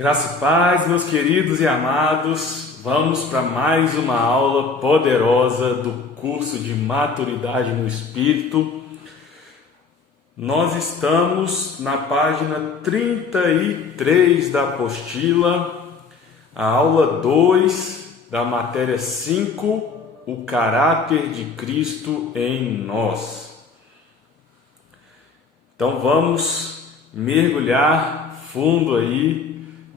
Graça e paz, meus queridos e amados, vamos para mais uma aula poderosa do curso de Maturidade no Espírito. Nós estamos na página 33 da apostila, a aula 2 da matéria 5, o caráter de Cristo em nós. Então vamos mergulhar fundo aí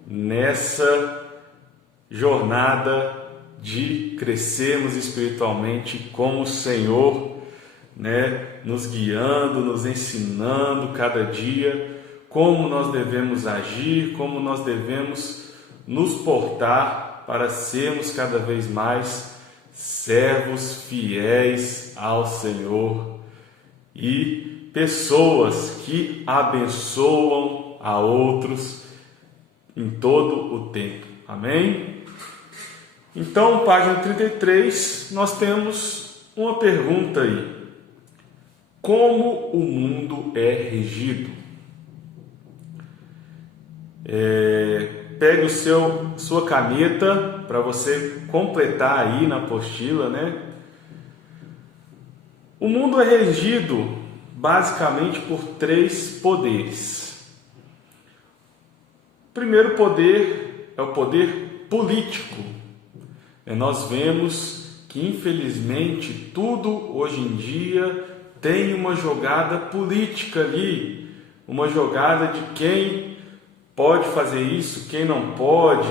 nessa jornada de crescermos espiritualmente com o Senhor, nos guiando, nos ensinando cada dia como nós devemos agir, como nós devemos nos portar para sermos cada vez mais servos fiéis ao Senhor e pessoas que abençoam a outros em todo o tempo. Amém? Então, página 33, nós temos uma pergunta aí. Como o mundo é regido? Pegue sua caneta para você completar aí na apostila, O mundo é regido basicamente por 3 poderes. O primeiro poder é o poder político. Nós vemos que, infelizmente, tudo hoje em dia tem uma jogada política ali, uma jogada de quem pode fazer isso, quem não pode.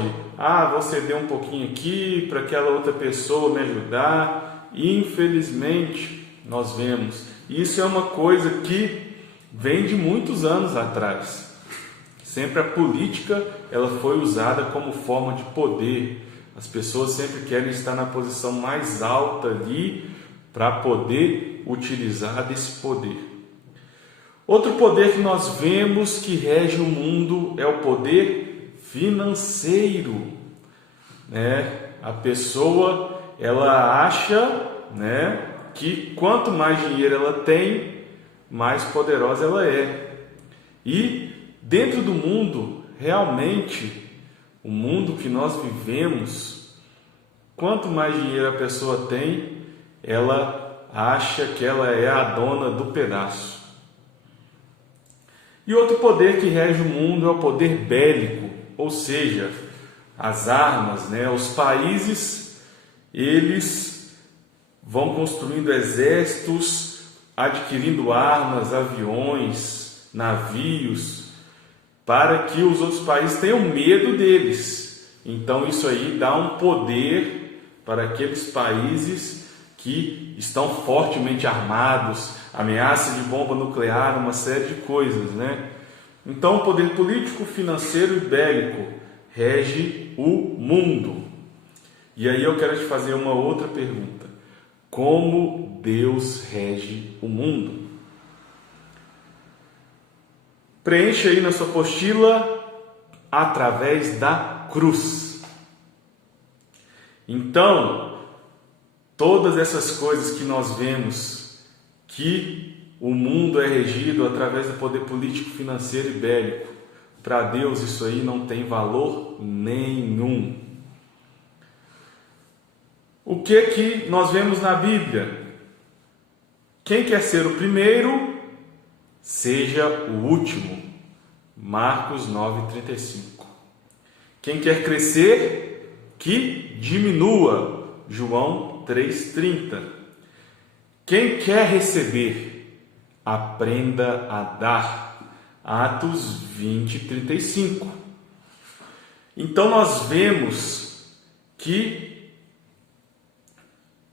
Vou ceder um pouquinho aqui para aquela outra pessoa me ajudar. Infelizmente, nós vemos. Isso é uma coisa que vem de muitos anos atrás. Sempre a política ela foi usada como forma de poder. As pessoas sempre querem estar na posição mais alta ali para poder utilizar desse poder. Outro poder que nós vemos que rege o mundo é o poder financeiro. A pessoa ela acha que quanto mais dinheiro ela tem, mais poderosa ela é. E dentro do mundo, realmente, o mundo que nós vivemos, quanto mais dinheiro a pessoa tem, ela acha que ela é a dona do pedaço. E outro poder que rege o mundo é o poder bélico, ou seja, as armas, Os países, eles vão construindo exércitos, adquirindo armas, aviões, navios, para que os outros países tenham medo deles. Então isso aí dá um poder para aqueles países que estão fortemente armados, ameaça de bomba nuclear, uma série de coisas, Então o poder político, financeiro e bélico rege o mundo. E aí eu quero te fazer uma outra pergunta. Como Deus rege o mundo? Preencha aí na sua apostila através da cruz. Então, todas essas coisas que nós vemos que o mundo é regido através do poder político, financeiro e bélico, para Deus isso aí não tem valor nenhum. O que nós vemos na Bíblia? Quem quer ser o primeiro, seja o último. Marcos 9,35. Quem quer crescer, que diminua. João 3,30. Quem quer receber, aprenda a dar. Atos 20,35. Então nós vemos que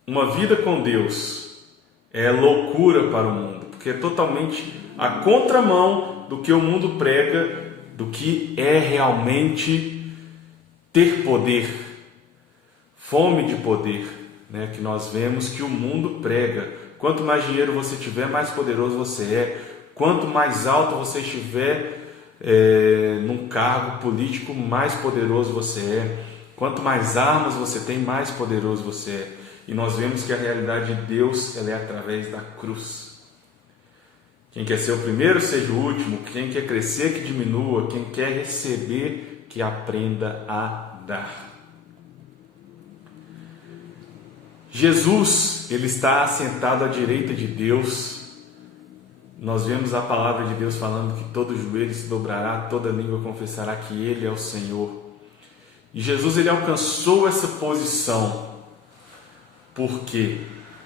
uma vida com Deus é loucura para o mundo, porque é totalmente a contramão do que o mundo prega, do que é realmente ter poder, fome de poder, que nós vemos que o mundo prega. Quanto mais dinheiro você tiver, mais poderoso você é. Quanto mais alto você estiver num cargo político, mais poderoso você é. Quanto mais armas você tem, mais poderoso você é. E nós vemos que a realidade de Deus ela é através da cruz. Quem quer ser o primeiro, seja o último. Quem quer crescer, que diminua. Quem quer receber, que aprenda a dar. Jesus, ele está assentado à direita de Deus. Nós vemos a palavra de Deus falando que todo joelho se dobrará, toda língua confessará que Ele é o Senhor. E Jesus, ele alcançou essa posição porque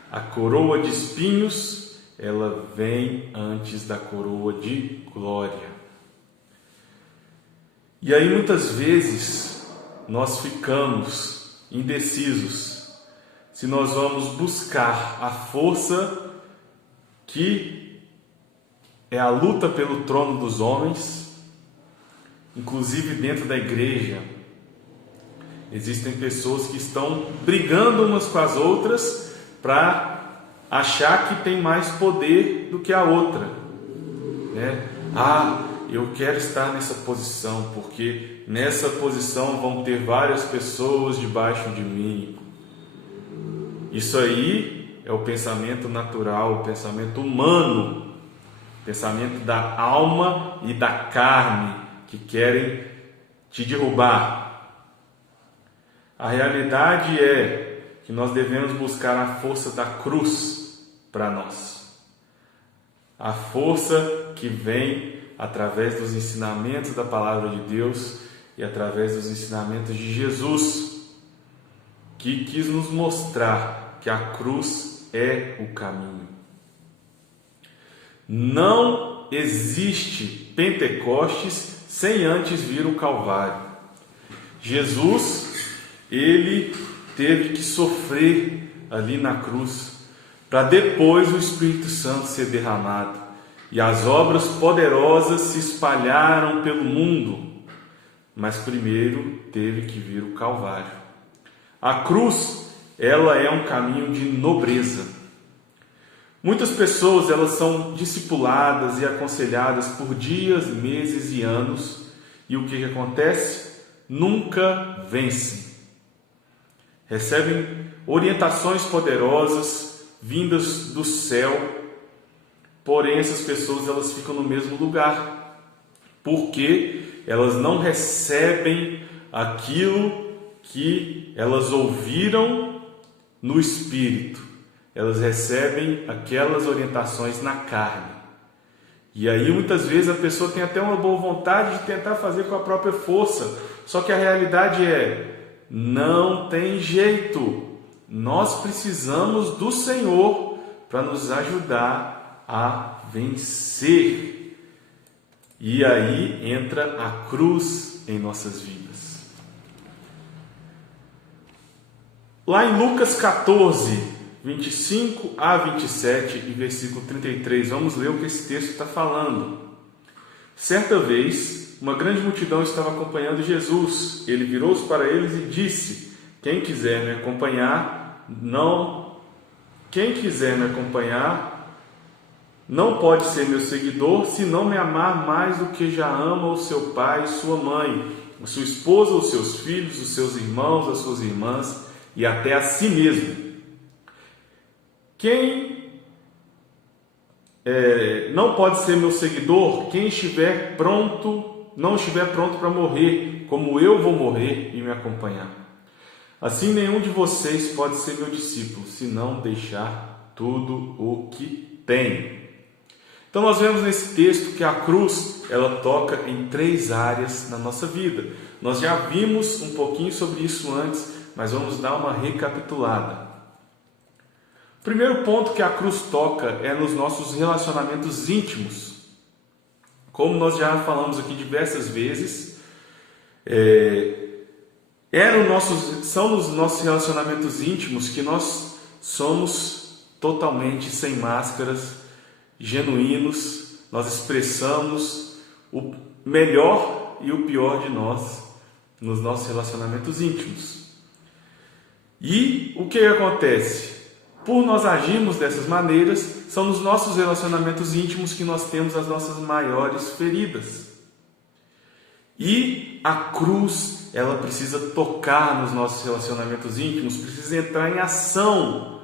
a coroa de espinhos, ela vem antes da coroa de glória. E aí muitas vezes nós ficamos indecisos se nós vamos buscar a força que é a luta pelo trono dos homens. Inclusive dentro da igreja existem pessoas que estão brigando umas com as outras para achar que tem mais poder do que a outra, né? Eu quero estar nessa posição porque nessa posição vão ter várias pessoas debaixo de mim. Isso aí é o pensamento natural, o pensamento humano, o pensamento da alma e da carne que querem te derrubar. A realidade é que nós devemos buscar a força da cruz para nós. A força que vem através dos ensinamentos da palavra de Deus e através dos ensinamentos de Jesus, que quis nos mostrar que a cruz é o caminho. Não existe Pentecostes sem antes vir o Calvário. Jesus, ele teve que sofrer ali na cruz, para depois o Espírito Santo ser derramado. E as obras poderosas se espalharam pelo mundo, mas primeiro teve que vir o Calvário. A cruz, ela é um caminho de nobreza. Muitas pessoas, elas são discipuladas e aconselhadas por dias, meses e anos, e o que acontece? Nunca vencem. Recebem orientações poderosas vindas do céu, porém essas pessoas, elas ficam no mesmo lugar, porque elas não recebem aquilo que elas ouviram no Espírito, elas recebem aquelas orientações na carne. E aí muitas vezes a pessoa tem até uma boa vontade de tentar fazer com a própria força, só que a realidade é, não tem jeito. Nós precisamos do Senhor para nos ajudar a vencer. E aí entra a cruz em nossas vidas. Lá em Lucas 14, 25 a 27 e versículo 33, vamos ler o que esse texto está falando. Certa vez, uma grande multidão estava acompanhando Jesus. Ele virou-se para eles e disse: Quem quiser me acompanhar, não pode ser meu seguidor se não me amar mais do que já ama o seu pai e sua mãe, a sua esposa, os seus filhos, os seus irmãos, as suas irmãs e até a si mesmo. Quem não pode ser meu seguidor, quem não estiver pronto para morrer, como eu vou morrer, e me acompanhar. Assim nenhum de vocês pode ser meu discípulo, se não deixar tudo o que tem. Então nós vemos nesse texto que a cruz, ela toca em 3 áreas na nossa vida. Nós já vimos um pouquinho sobre isso antes, mas vamos dar uma recapitulada. O primeiro ponto que a cruz toca é nos nossos relacionamentos íntimos. Como nós já falamos aqui diversas vezes, são nos nossos relacionamentos íntimos que nós somos totalmente sem máscaras, genuínos, nós expressamos o melhor e o pior de nós nos nossos relacionamentos íntimos. E o que acontece? Por nós agirmos dessas maneiras, são nos nossos relacionamentos íntimos que nós temos as nossas maiores feridas. E a cruz, ela precisa tocar nos nossos relacionamentos íntimos, precisa entrar em ação.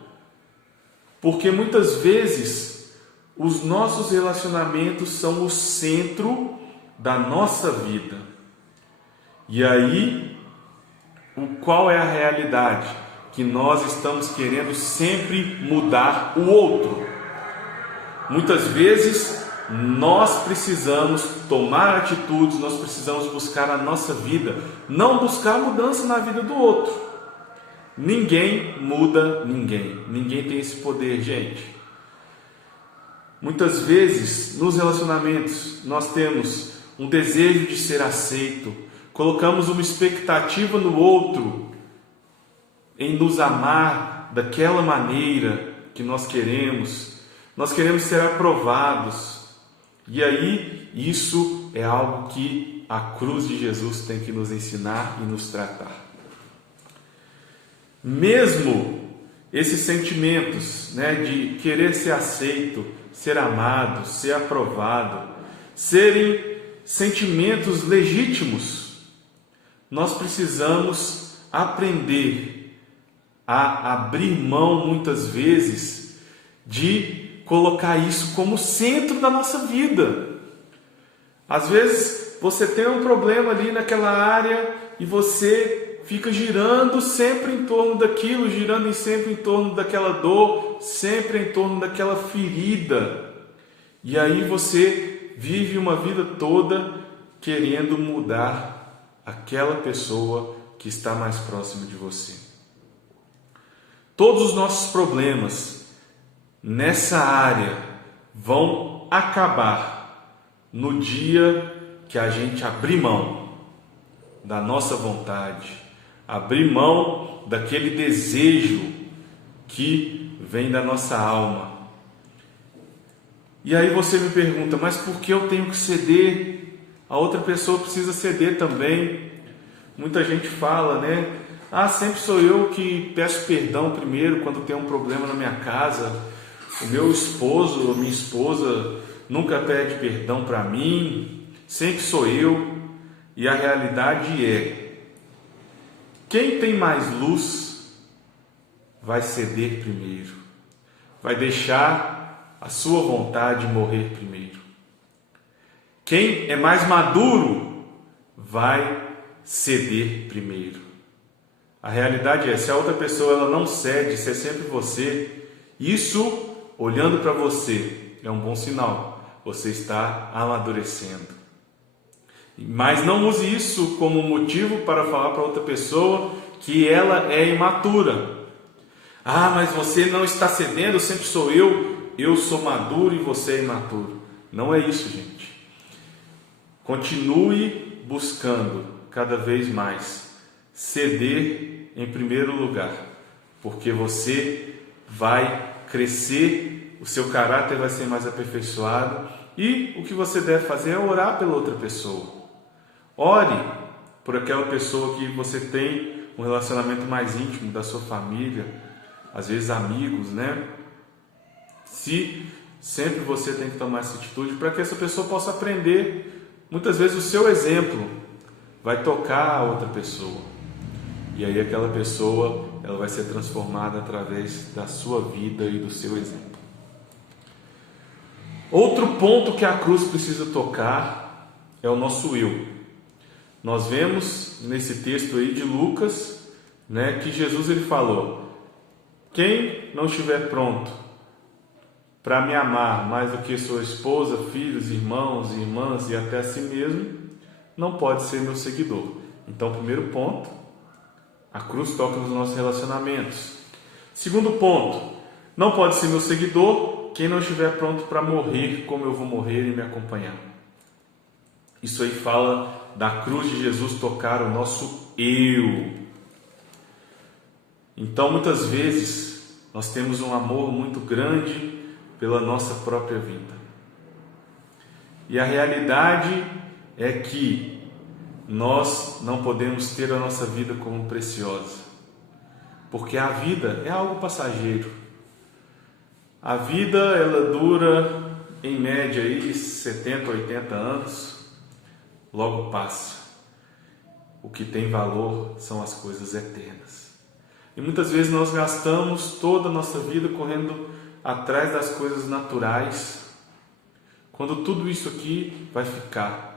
Porque muitas vezes os nossos relacionamentos são o centro da nossa vida. E aí, qual é a realidade? Que nós estamos querendo sempre mudar o outro. Muitas vezes nós precisamos tomar atitudes, nós precisamos buscar a nossa vida, não buscar mudança na vida do outro. Ninguém muda ninguém, ninguém tem esse poder, gente. Muitas vezes nos relacionamentos nós temos um desejo de ser aceito, colocamos uma expectativa no outro, em nos amar daquela maneira que nós queremos ser aprovados. E aí, isso é algo que a cruz de Jesus tem que nos ensinar e nos tratar. Mesmo esses sentimentos, de querer ser aceito, ser amado, ser aprovado, serem sentimentos legítimos, nós precisamos aprender a abrir mão, muitas vezes, de colocar isso como centro da nossa vida. Às vezes você tem um problema ali naquela área e você fica girando sempre em torno daquilo, girando sempre em torno daquela dor, sempre em torno daquela ferida. E aí você vive uma vida toda querendo mudar aquela pessoa que está mais próxima de você. Todos os nossos problemas nessa área vão acabar no dia que a gente abrir mão da nossa vontade, abrir mão daquele desejo que vem da nossa alma. E aí você me pergunta, mas por que eu tenho que ceder? A outra pessoa precisa ceder também. Muita gente fala, sempre sou eu que peço perdão primeiro quando tem um problema na minha casa. O meu esposo, a minha esposa nunca pede perdão para mim, sempre sou eu. E a realidade é, quem tem mais luz vai ceder primeiro, vai deixar a sua vontade morrer primeiro. Quem é mais maduro vai ceder primeiro. A realidade é, se a outra pessoa ela não cede, se é sempre você, isso, olhando para você, é um bom sinal. Você está amadurecendo. Mas não use isso como motivo para falar para outra pessoa que ela é imatura. Mas você não está cedendo, sempre sou eu sou maduro e você é imaturo. Não é isso, gente. Continue buscando cada vez mais ceder em primeiro lugar, porque você vai crescer, o seu caráter vai ser mais aperfeiçoado e o que você deve fazer é orar pela outra pessoa. Ore por aquela pessoa que você tem um relacionamento mais íntimo, da sua família, às vezes amigos, Se sempre você tem que tomar essa atitude para que essa pessoa possa aprender. Muitas vezes o seu exemplo vai tocar a outra pessoa. E aí aquela pessoa ela vai ser transformada através da sua vida e do seu exemplo. Outro ponto que a cruz precisa tocar é o nosso eu. Nós vemos nesse texto aí de Lucas, que Jesus ele falou: quem não estiver pronto para me amar mais do que sua esposa, filhos, irmãos, irmãs e até a si mesmo, não pode ser meu seguidor. Então, primeiro ponto, a cruz toca nos nossos relacionamentos. Segundo ponto, não pode ser meu seguidor quem não estiver pronto para morrer como eu vou morrer e me acompanhar. Isso aí fala da cruz de Jesus tocar o nosso eu. Então, muitas vezes, nós temos um amor muito grande pela nossa própria vida. E a realidade é que nós não podemos ter a nossa vida como preciosa, porque a vida é algo passageiro. A vida ela dura em média aí 70, 80 anos, logo passa. O que tem valor são as coisas eternas. E muitas vezes nós gastamos toda a nossa vida correndo atrás das coisas naturais, quando tudo isso aqui vai ficar.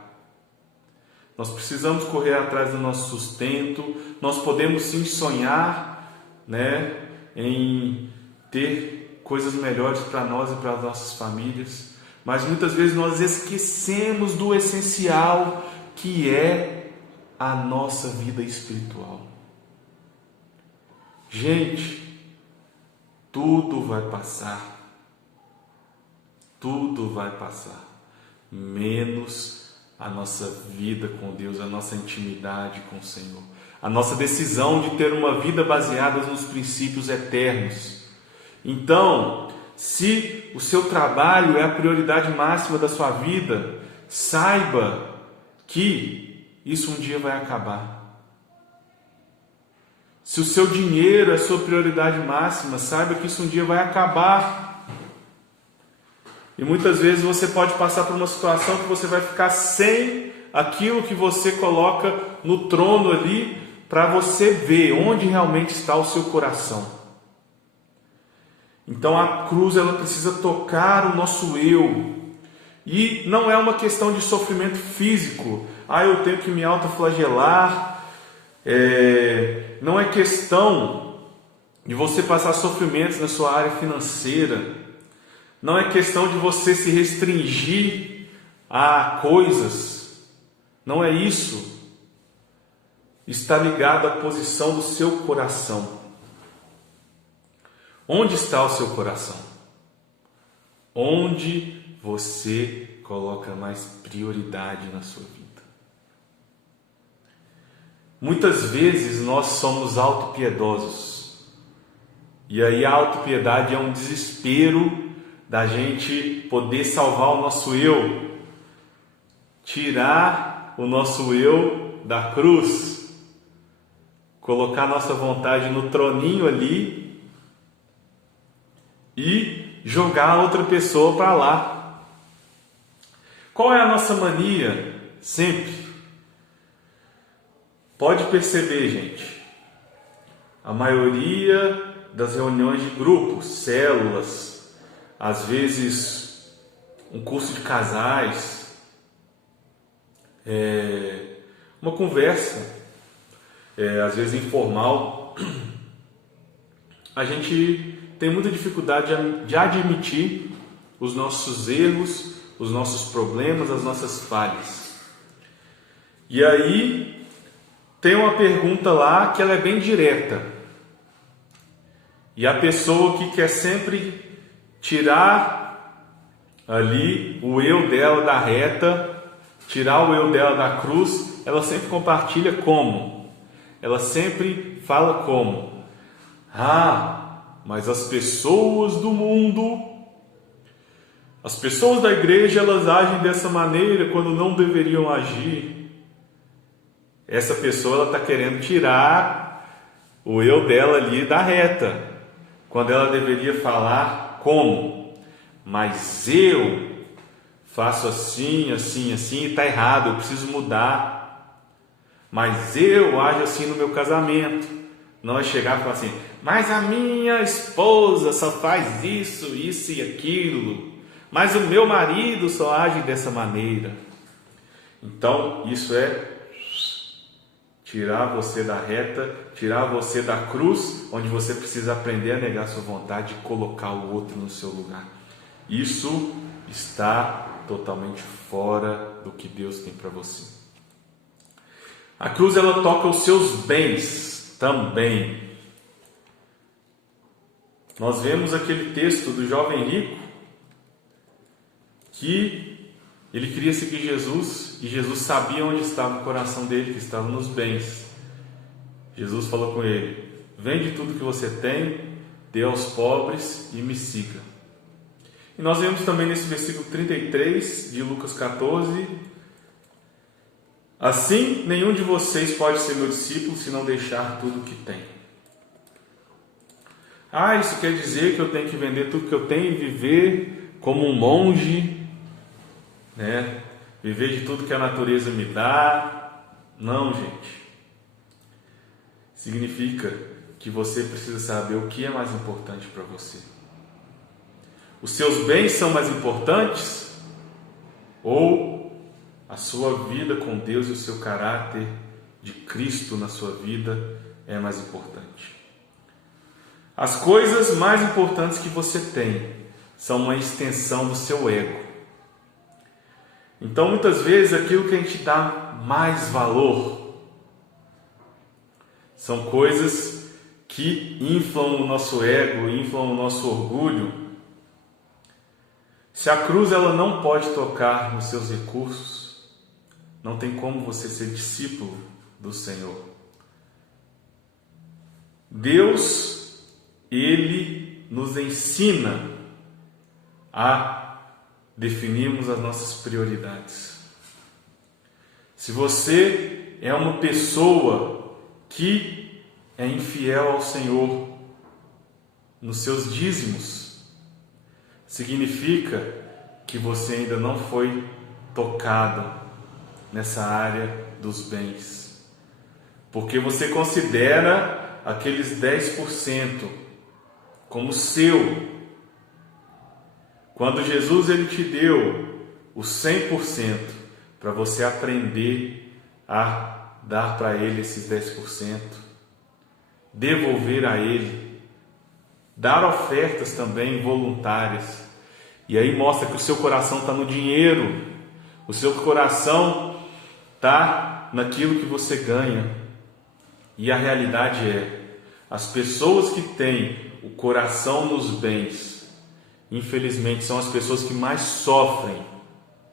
Nós precisamos correr atrás do nosso sustento. Nós podemos sim sonhar, né, em ter coisas melhores para nós e para as nossas famílias, mas muitas vezes nós esquecemos do essencial, que é a nossa vida espiritual. Gente, tudo vai passar. Tudo vai passar, menos a nossa vida com Deus, a nossa intimidade com o Senhor, a nossa decisão de ter uma vida baseada nos princípios eternos. Então, se o seu trabalho é a prioridade máxima da sua vida, saiba que isso um dia vai acabar. Se o seu dinheiro é a sua prioridade máxima, saiba que isso um dia vai acabar. E muitas vezes você pode passar por uma situação que você vai ficar sem aquilo que você coloca no trono ali, para você ver onde realmente está o seu coração. Então a cruz, ela precisa tocar o nosso eu. E não é uma questão de sofrimento físico. Eu tenho que me autoflagelar. Não é questão de você passar sofrimentos na sua área financeira. Não é questão de você se restringir a coisas. Não é isso. Está ligado à posição do seu coração. Onde está o seu coração? Onde você coloca mais prioridade na sua vida? Muitas vezes nós somos autopiedosos. E aí a autopiedade é um desespero da gente poder salvar o nosso eu, tirar o nosso eu da cruz, colocar nossa vontade no troninho ali e jogar outra pessoa para lá. Qual é a nossa mania? Sempre. Pode perceber, gente, a maioria das reuniões de grupos, células, às vezes um curso de casais, uma conversa, às vezes informal, a gente tem muita dificuldade de admitir os nossos erros, os nossos problemas, as nossas falhas. E aí tem uma pergunta lá que ela é bem direta. E a pessoa que quer sempre tirar ali o eu dela da reta, tirar o eu dela da cruz, ela sempre compartilha como? Ela sempre fala como? Mas as pessoas do mundo, as pessoas da igreja, elas agem dessa maneira quando não deveriam agir. Essa pessoa, ela está querendo tirar o eu dela ali da reta, quando ela deveria falar como? Mas eu faço assim, assim, assim, e está errado, eu preciso mudar. Mas eu ajo assim no meu casamento. Não é chegar e falar assim, mas a minha esposa só faz isso, isso e aquilo. Mas o meu marido só age dessa maneira. Então, isso é tirar você da reta, tirar você da cruz, onde você precisa aprender a negar sua vontade e colocar o outro no seu lugar. Isso está totalmente fora do que Deus tem para você. A cruz, ela toca os seus bens também. Nós vemos aquele texto do jovem rico que ele queria seguir Jesus e Jesus sabia onde estava o coração dele, que estava nos bens. Jesus falou com ele: vende tudo que você tem, dê aos pobres e me siga. E nós vemos também nesse versículo 33 de Lucas 14: assim, nenhum de vocês pode ser meu discípulo se não deixar tudo o que tem. Isso quer dizer que eu tenho que vender tudo que eu tenho e viver como um monge, né? Viver de tudo que a natureza me dá. Não, gente. Significa que você precisa saber o que é mais importante para você. Os seus bens são mais importantes? Ou a sua vida com Deus e o seu caráter de Cristo na sua vida é mais importante. As coisas mais importantes que você tem são uma extensão do seu ego. Então, muitas vezes, aquilo que a gente dá mais valor são coisas que inflam o nosso ego, inflam o nosso orgulho. Se a cruz ela não pode tocar nos seus recursos, não tem como você ser discípulo do Senhor. Deus, Ele nos ensina a definirmos as nossas prioridades. Se você é uma pessoa que é infiel ao Senhor nos seus dízimos, significa que você ainda não foi tocado nessa área dos bens, porque você considera aqueles 10% como seu, quando Jesus ele te deu os 100% para você aprender a dar para Ele esses 10%, devolver a Ele, dar ofertas também voluntárias, e aí mostra que o seu coração está no dinheiro, o seu coração está naquilo que você ganha. E a realidade é, as pessoas que têm o coração nos bens, infelizmente, são as pessoas que mais sofrem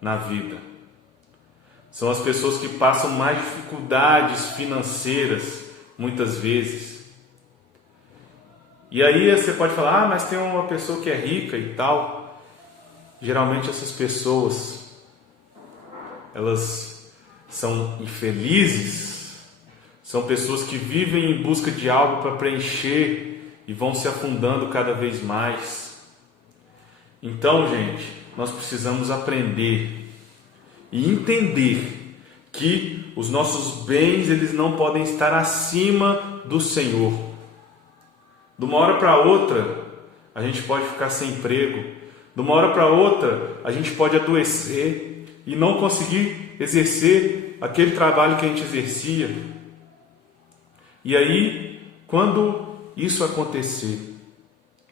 na vida. São as pessoas que passam mais dificuldades financeiras, muitas vezes. E aí você pode falar, mas tem uma pessoa que é rica e tal. Geralmente essas pessoas, elas são infelizes. São pessoas que vivem em busca de algo para preencher e vão se afundando cada vez mais. Então, gente, nós precisamos aprender e entender que os nossos bens, eles não podem estar acima do Senhor. De uma hora para outra, a gente pode ficar sem emprego. De uma hora para outra, a gente pode adoecer e não conseguir exercer aquele trabalho que a gente exercia. E aí, quando isso acontecer,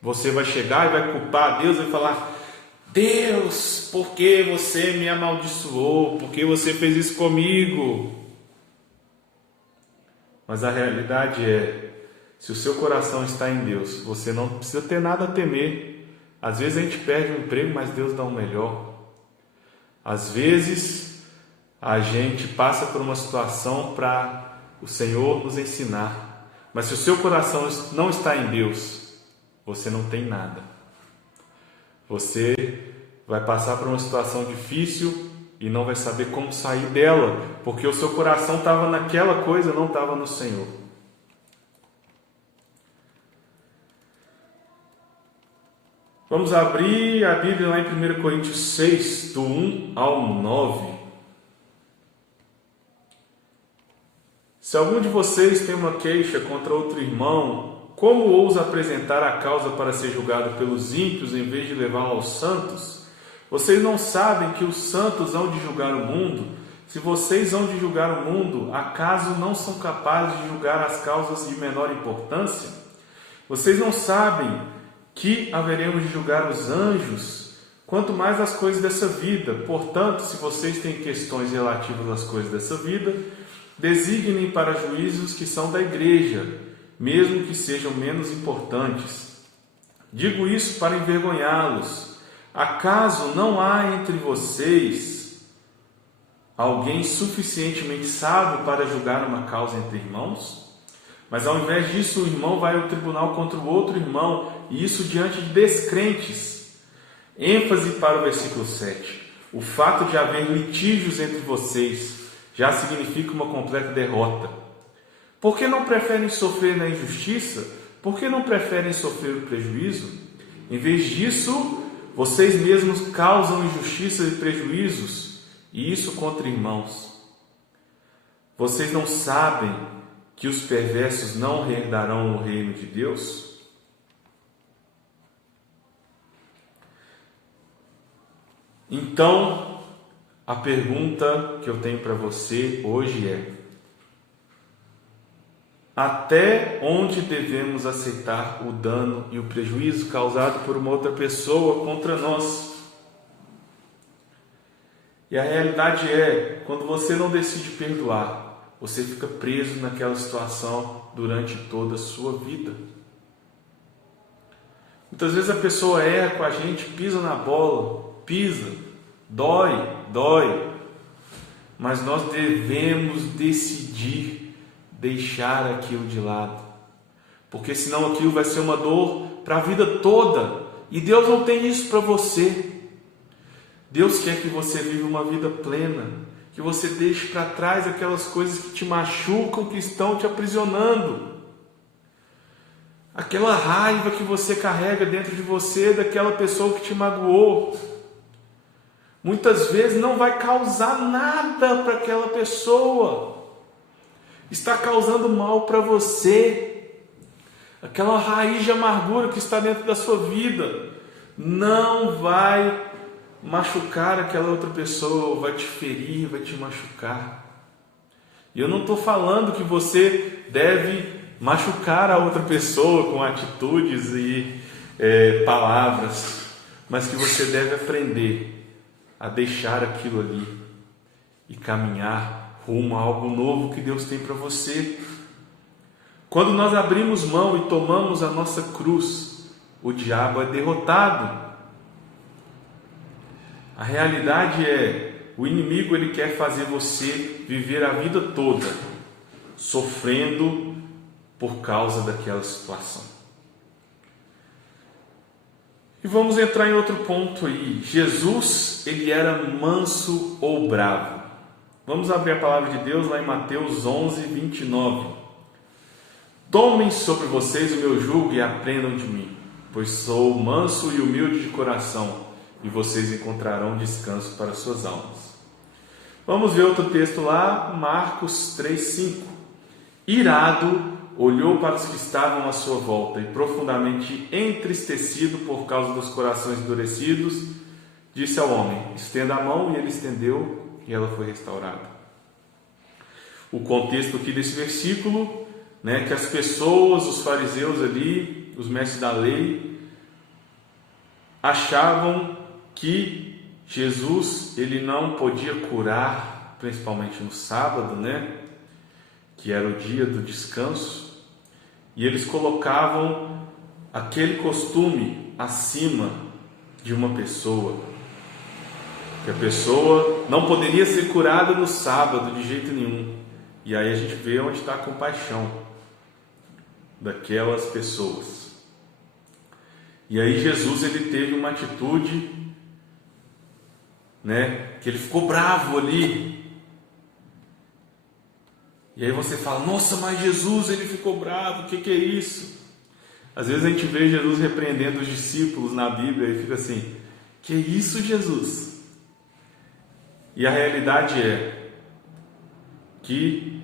você vai chegar e vai culpar a Deus e vai falar: Deus, por que você me amaldiçoou? Por que você fez isso comigo? Mas a realidade é, se o seu coração está em Deus, você não precisa ter nada a temer. Às vezes a gente perde um emprego, mas Deus dá um melhor. Às vezes a gente passa por uma situação para o Senhor nos ensinar. Mas se o seu coração não está em Deus, você não tem nada. Você vai passar por uma situação difícil e não vai saber como sair dela, porque o seu coração estava naquela coisa, não estava no Senhor. Vamos abrir a Bíblia lá em 1 Coríntios 6, do 1 ao 9. Se algum de vocês tem uma queixa contra outro irmão, como ousa apresentar a causa para ser julgado pelos ímpios em vez de levá-la aos santos? Vocês não sabem que os santos hão de julgar o mundo? Se vocês hão de julgar o mundo, acaso não são capazes de julgar as causas de menor importância? Vocês não sabem que haveremos de julgar os anjos, quanto mais as coisas dessa vida? Portanto, se vocês têm questões relativas às coisas dessa vida, designem para juízos que são da igreja, mesmo que sejam menos importantes. Digo isso para envergonhá-los. Acaso não há entre vocês alguém suficientemente sábio para julgar uma causa entre irmãos? Mas ao invés disso, o irmão vai ao tribunal contra o outro irmão, e isso diante de descrentes. ênfase para o versículo 7. O fato de haver litígios entre vocês já significa uma completa derrota. Por que não preferem sofrer na injustiça? Por que não preferem sofrer o prejuízo? Em vez disso, vocês mesmos causam injustiças e prejuízos, e isso contra irmãos. Vocês não sabem que os perversos não herdarão o reino de Deus? Então, A pergunta que eu tenho para você hoje é: até onde devemos aceitar o dano e o prejuízo causado por uma outra pessoa contra nós? E a realidade é, quando você não decide perdoar, você fica preso naquela situação durante toda a sua vida. Muitas vezes a pessoa erra com a gente, pisa na bola, pisa, dói, mas nós devemos decidir deixar aquilo de lado, porque senão aquilo vai ser uma dor para a vida toda, e Deus não tem isso para você. Deus quer que você viva uma vida plena, que você deixe para trás aquelas coisas que te machucam, que estão te aprisionando. Aquela raiva que você carrega dentro de você daquela pessoa que te magoou. Muitas vezes não vai causar nada para aquela pessoa. Está causando mal para você. Aquela raiz de amargura que está dentro da sua vida não vai machucar aquela outra pessoa, vai te ferir, vai te machucar. E eu não estou falando que você deve machucar a outra pessoa com atitudes e palavras, mas que você deve aprender a deixar aquilo ali e caminhar rumo a algo novo que Deus tem para você. Quando nós abrimos mão e tomamos a nossa cruz, o diabo é derrotado. A realidade é, o inimigo ele quer fazer você viver a vida toda sofrendo por causa daquela situação. E vamos entrar em outro ponto aí. Jesus, ele era manso ou bravo? Vamos abrir a palavra de Deus lá em Mateus 11, 29. Tomem sobre vocês o meu jugo e aprendam de mim, pois sou manso e humilde de coração, e vocês encontrarão descanso para suas almas. Vamos ver outro texto lá, Marcos 3:5. Irado, olhou para os que estavam à sua volta e, profundamente entristecido por causa dos corações endurecidos, disse ao homem: estenda a mão, e ele estendeu, e ela foi restaurada. O contexto aqui desse versículo, que as pessoas, os fariseus ali, os mestres da lei, achavam que Jesus ele não podia curar, principalmente no sábado, que era o dia do descanso, e eles colocavam aquele costume acima de uma pessoa, que a pessoa não poderia ser curada no sábado de jeito nenhum. E aí a gente vê onde está a compaixão daquelas pessoas. E aí Jesus ele teve uma atitude, que ele ficou bravo ali. E aí você fala: nossa, mas Jesus ele ficou bravo, o que é isso? Às vezes a gente vê Jesus repreendendo os discípulos na Bíblia e fica assim: que isso, Jesus? E a realidade é que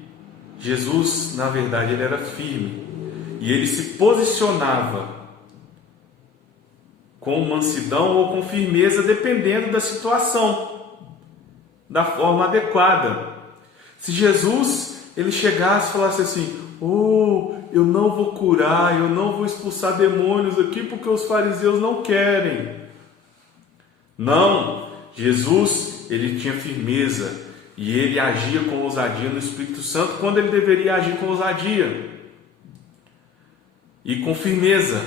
Jesus, na verdade, ele era firme e ele se posicionava com mansidão ou com firmeza, dependendo da situação, da forma adequada. Se Jesus ele chegasse e falasse assim: eu não vou curar, eu não vou expulsar demônios aqui porque os fariseus não querem. Não, Jesus ele tinha firmeza e ele agia com ousadia no Espírito Santo quando ele deveria agir com ousadia e com firmeza.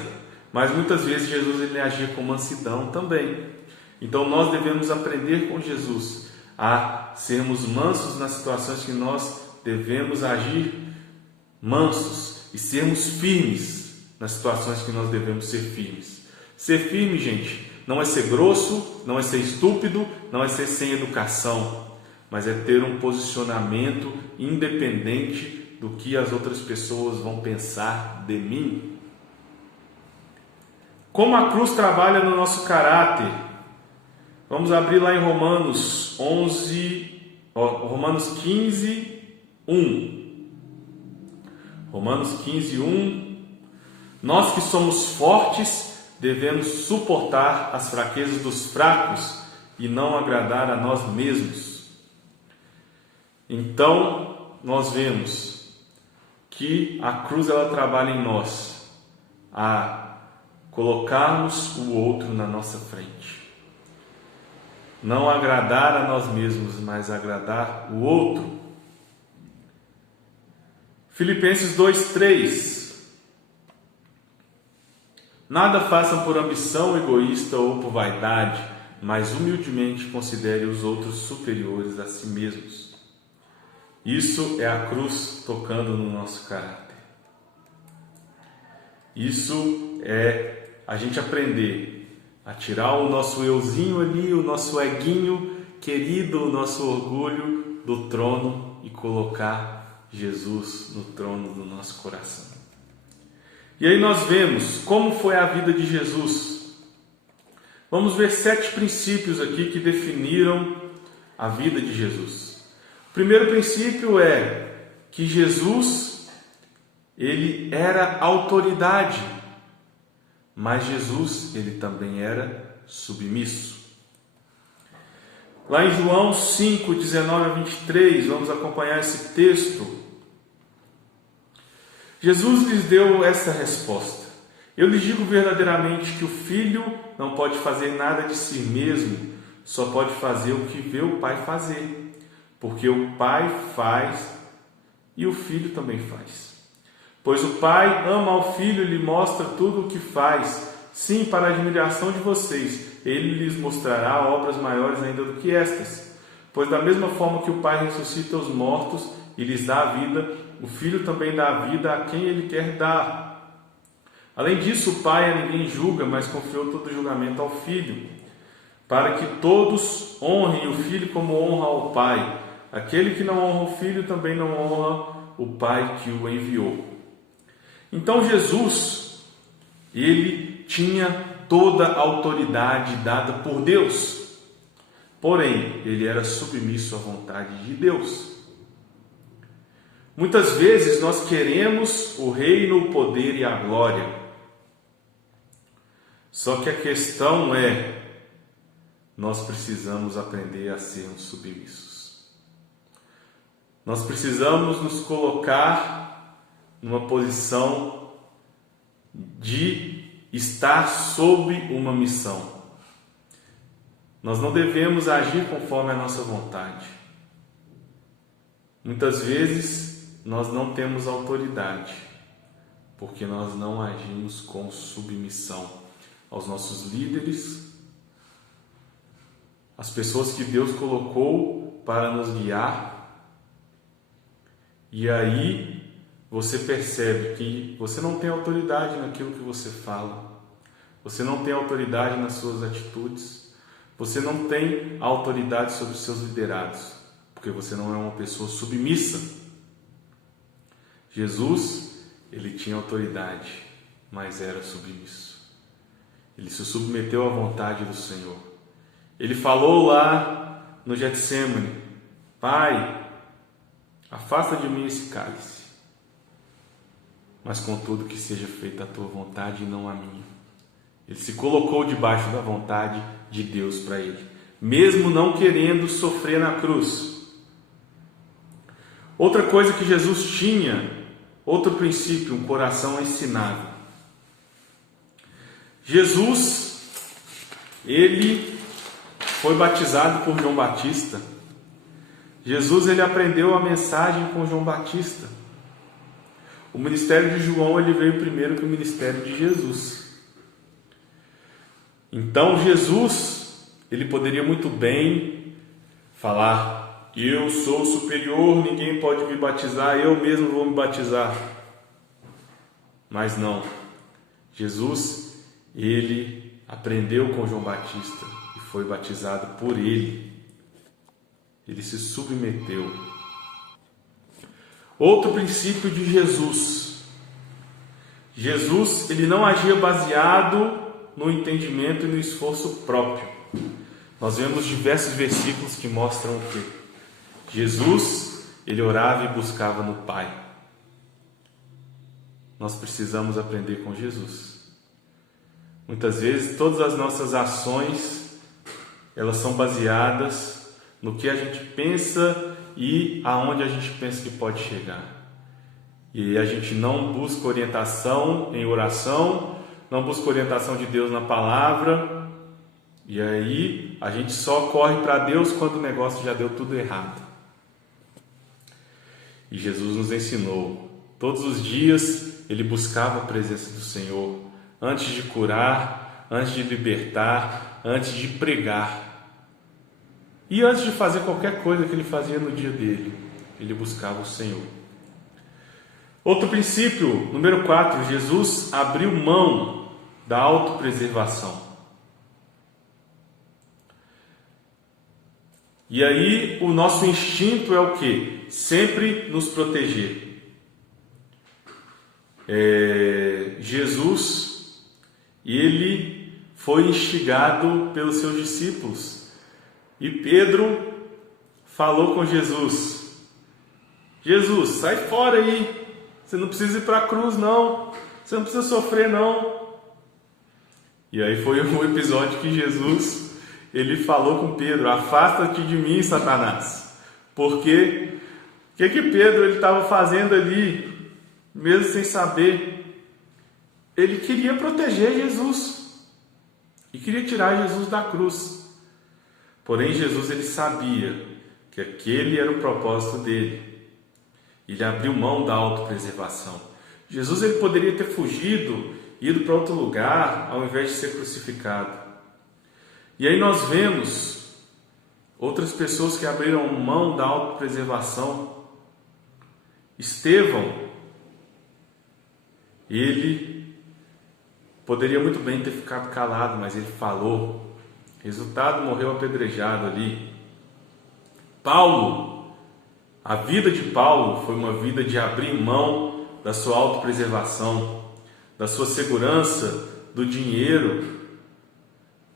Mas muitas vezes Jesus ele agia com mansidão também. Então nós devemos aprender com Jesus a sermos mansos nas situações que nós devemos agir mansos e sermos firmes nas situações que nós devemos ser firmes. Ser firme, gente, não é ser grosso, não é ser estúpido, não é ser sem educação, mas é ter um posicionamento independente do que as outras pessoas vão pensar de mim. Como a cruz trabalha no nosso caráter? Vamos abrir lá em Romanos 15, 1. Romanos 15, 1. Nós que somos fortes devemos suportar as fraquezas dos fracos e não agradar a nós mesmos. Então, nós vemos que a cruz ela trabalha em nós a colocarmos o outro na nossa frente. Não agradar a nós mesmos, mas agradar o outro. Filipenses 2:3. Nada façam por ambição egoísta ou por vaidade, mas humildemente considere os outros superiores a si mesmos. Isso é a cruz tocando no nosso caráter. Isso é a gente aprender a tirar o nosso euzinho ali, o nosso eguinho querido, o nosso orgulho do trono e colocar Jesus no trono do nosso coração. E aí nós vemos como foi a vida de Jesus. Vamos ver 7 princípios aqui que definiram a vida de Jesus. O primeiro princípio é que Jesus, ele era autoridade, mas Jesus, ele também era submisso. Lá em João 5, 19 a 23, vamos acompanhar esse texto. Jesus lhes deu essa resposta: eu lhes digo verdadeiramente que o Filho não pode fazer nada de si mesmo, só pode fazer o que vê o Pai fazer, porque o Pai faz e o Filho também faz. Pois o Pai ama ao Filho e lhe mostra tudo o que faz, sim, para a admiração de vocês. Ele lhes mostrará obras maiores ainda do que estas. Pois da mesma forma que o Pai ressuscita os mortos e lhes dá a vida, o Filho também dá a vida a quem Ele quer dar. Além disso, o Pai a ninguém julga, mas confiou todo o julgamento ao Filho, para que todos honrem o Filho como honra ao Pai. Aquele que não honra o Filho também não honra o Pai que o enviou. Então Jesus, ele tinha toda a autoridade dada por Deus, porém, ele era submisso à vontade de Deus. Muitas vezes nós queremos o reino, o poder e a glória. Só que a questão é, nós precisamos aprender a sermos submissos. Nós precisamos nos colocar numa posição de estar sob uma missão. Nós não devemos agir conforme a nossa vontade. Muitas vezes nós não temos autoridade, porque nós não agimos com submissão aos nossos líderes, às pessoas que Deus colocou para nos guiar. E aí você percebe que você não tem autoridade naquilo que você fala, você não tem autoridade nas suas atitudes, você não tem autoridade sobre os seus liderados, porque você não é uma pessoa submissa. Jesus, ele tinha autoridade, mas era submisso. Ele se submeteu à vontade do Senhor. Ele falou lá no Getsemane: Pai, afasta de mim esse cálice, mas contudo que seja feita a tua vontade e não a minha. Ele se colocou debaixo da vontade de Deus para ele, mesmo não querendo sofrer na cruz. Outra coisa que Jesus tinha, outro princípio, um coração ensinável. Jesus, ele foi batizado por João Batista. Jesus, ele aprendeu a mensagem com João Batista. O ministério de João, ele veio primeiro que o ministério de Jesus. Então Jesus, ele poderia muito bem falar: eu sou superior, ninguém pode me batizar, eu mesmo vou me batizar. Mas não. Jesus, ele aprendeu com João Batista e foi batizado por ele. Ele se submeteu. Outro princípio de Jesus. Jesus, ele não agia baseado no entendimento e no esforço próprio. Nós vemos diversos versículos que mostram o quê? Jesus, ele orava e buscava no Pai. Nós precisamos aprender com Jesus. Muitas vezes, todas as nossas ações, elas são baseadas no que a gente pensa e aonde a gente pensa que pode chegar. E a gente não busca orientação em oração, não busca orientação de Deus na palavra, e aí a gente só corre para Deus quando o negócio já deu tudo errado. E Jesus nos ensinou, todos os dias ele buscava a presença do Senhor, antes de curar, antes de libertar, antes de pregar. E antes de fazer qualquer coisa que ele fazia no dia dele, ele buscava o Senhor. Outro princípio, número 4, Jesus abriu mão da autopreservação. E aí o nosso instinto é o quê? Sempre nos proteger. Jesus, ele foi instigado pelos seus discípulos. E Pedro falou com Jesus: Jesus, sai fora aí, você não precisa ir para a cruz não, você não precisa sofrer não. E aí foi um episódio que Jesus, ele falou com Pedro: afasta-te de mim, Satanás. Porque o que Pedro ele estava fazendo ali, mesmo sem saber? Ele queria proteger Jesus e queria tirar Jesus da cruz. Porém, Jesus ele sabia que aquele era o propósito dele. Ele abriu mão da autopreservação. Jesus ele poderia ter fugido, ido para outro lugar, ao invés de ser crucificado. E aí nós vemos outras pessoas que abriram mão da autopreservação. Estevão, ele poderia muito bem ter ficado calado, mas ele falou. Resultado, morreu apedrejado ali. Paulo, a vida de Paulo foi uma vida de abrir mão da sua autopreservação, da sua segurança, do dinheiro,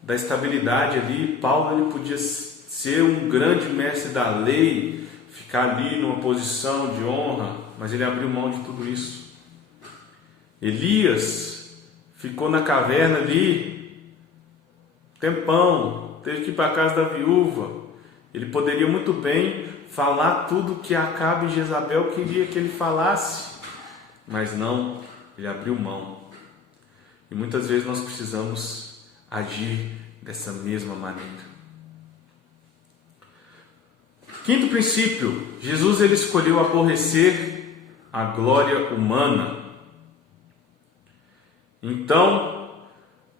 da estabilidade ali. Paulo ele podia ser um grande mestre da lei, ficar ali numa posição de honra, mas ele abriu mão de tudo isso. Elias ficou na caverna ali tempão, teve que ir para a casa da viúva. Ele poderia muito bem falar tudo que Acabe e Jezabel queria que ele falasse, mas não, ele abriu mão. E muitas vezes nós precisamos agir dessa mesma maneira. Quinto princípio, Jesus ele escolheu aborrecer a glória humana. Então,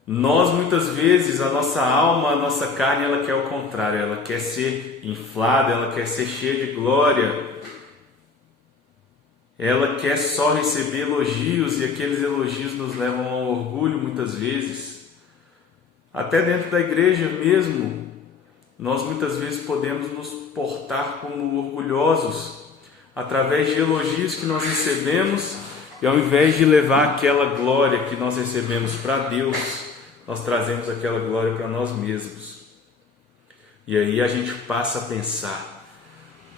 nós muitas vezes, a nossa alma, a nossa carne, ela quer o contrário, ela quer ser inflada, ela quer ser cheia de glória, ela quer só receber elogios, e aqueles elogios nos levam ao orgulho muitas vezes. Até dentro da igreja mesmo, nós muitas vezes podemos nos portar como orgulhosos, através de elogios que nós recebemos, e ao invés de levar aquela glória que nós recebemos para Deus, nós trazemos aquela glória para nós mesmos. E aí a gente passa a pensar: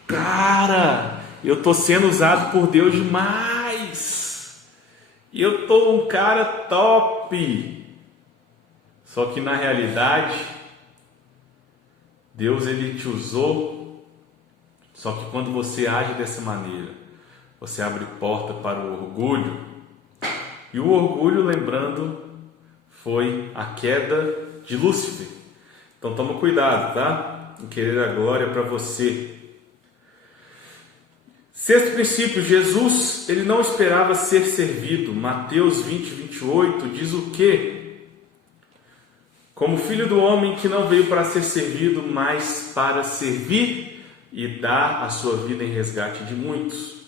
cara, eu estou sendo usado por Deus demais, e eu estou um cara top. Só que na realidade, Deus ele te usou, só que quando você age dessa maneira, você abre porta para o orgulho. E o orgulho, lembrando, foi a queda de Lúcifer. Então toma cuidado, tá? Em querer a glória para você. Sexto princípio, Jesus ele não esperava ser servido. Mateus 20, 28 diz o quê? Como filho do homem que não veio para ser servido, mas para servir e dar a sua vida em resgate de muitos.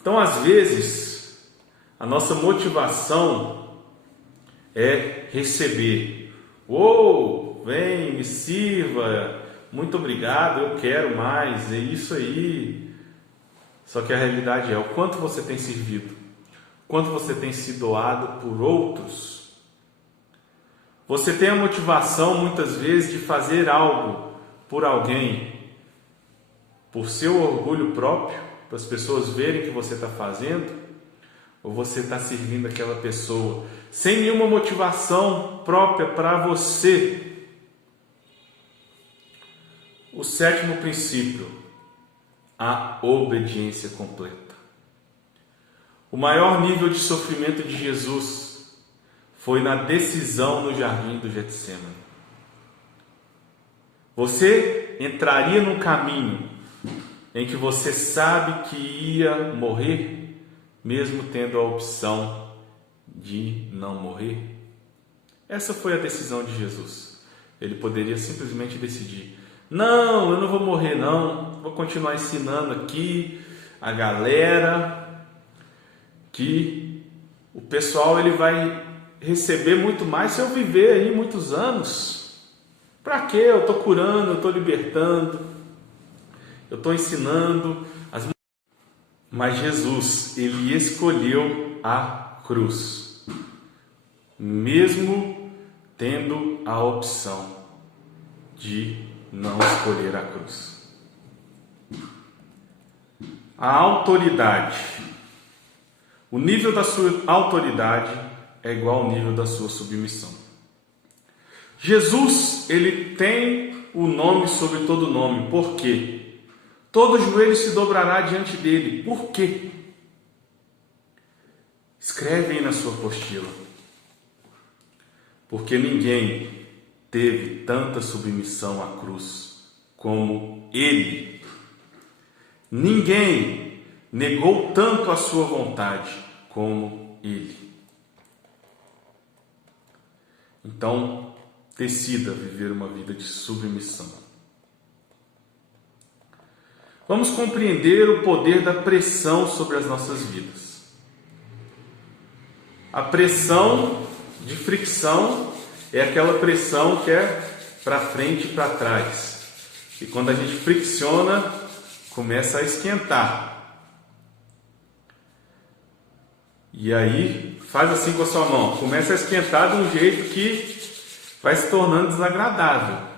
Então, às vezes, a nossa motivação é receber. Vem, me sirva, muito obrigado, eu quero mais, é isso aí. Só que a realidade é o quanto você tem servido, quanto você tem se doado por outros. Você tem a motivação muitas vezes de fazer algo por alguém, por seu orgulho próprio, para as pessoas verem que você está fazendo, ou você está servindo aquela pessoa sem nenhuma motivação própria para você, o sétimo princípio, a obediência completa. O maior nível de sofrimento de Jesus foi na decisão no jardim do Getsemane. Você entraria num caminho em que você sabe que ia morrer, mesmo tendo a opção de não morrer? Essa foi a decisão de Jesus. Ele poderia simplesmente decidir: não, eu não vou morrer não, vou continuar ensinando aqui a galera, que o pessoal ele vai receber muito mais se eu viver aí muitos anos. Para quê? Eu estou curando, eu estou libertando, eu estou ensinando. Mas Jesus, ele escolheu a cruz, mesmo tendo a opção de não escolher a cruz. A autoridade, o nível da sua autoridade é igual ao nível da sua submissão. Jesus, ele tem o nome sobre todo nome. Por quê? Todo joelho se dobrará diante dele. Por quê? Escreve aí na sua apostila. Porque ninguém teve tanta submissão à cruz como ele. Ninguém negou tanto a sua vontade como ele. Então, decida viver uma vida de submissão. Vamos compreender o poder da pressão sobre as nossas vidas. A pressão de fricção é aquela pressão que é para frente e para trás. E quando a gente fricciona, começa a esquentar. E aí, faz assim com a sua mão. Começa a esquentar de um jeito que vai se tornando desagradável.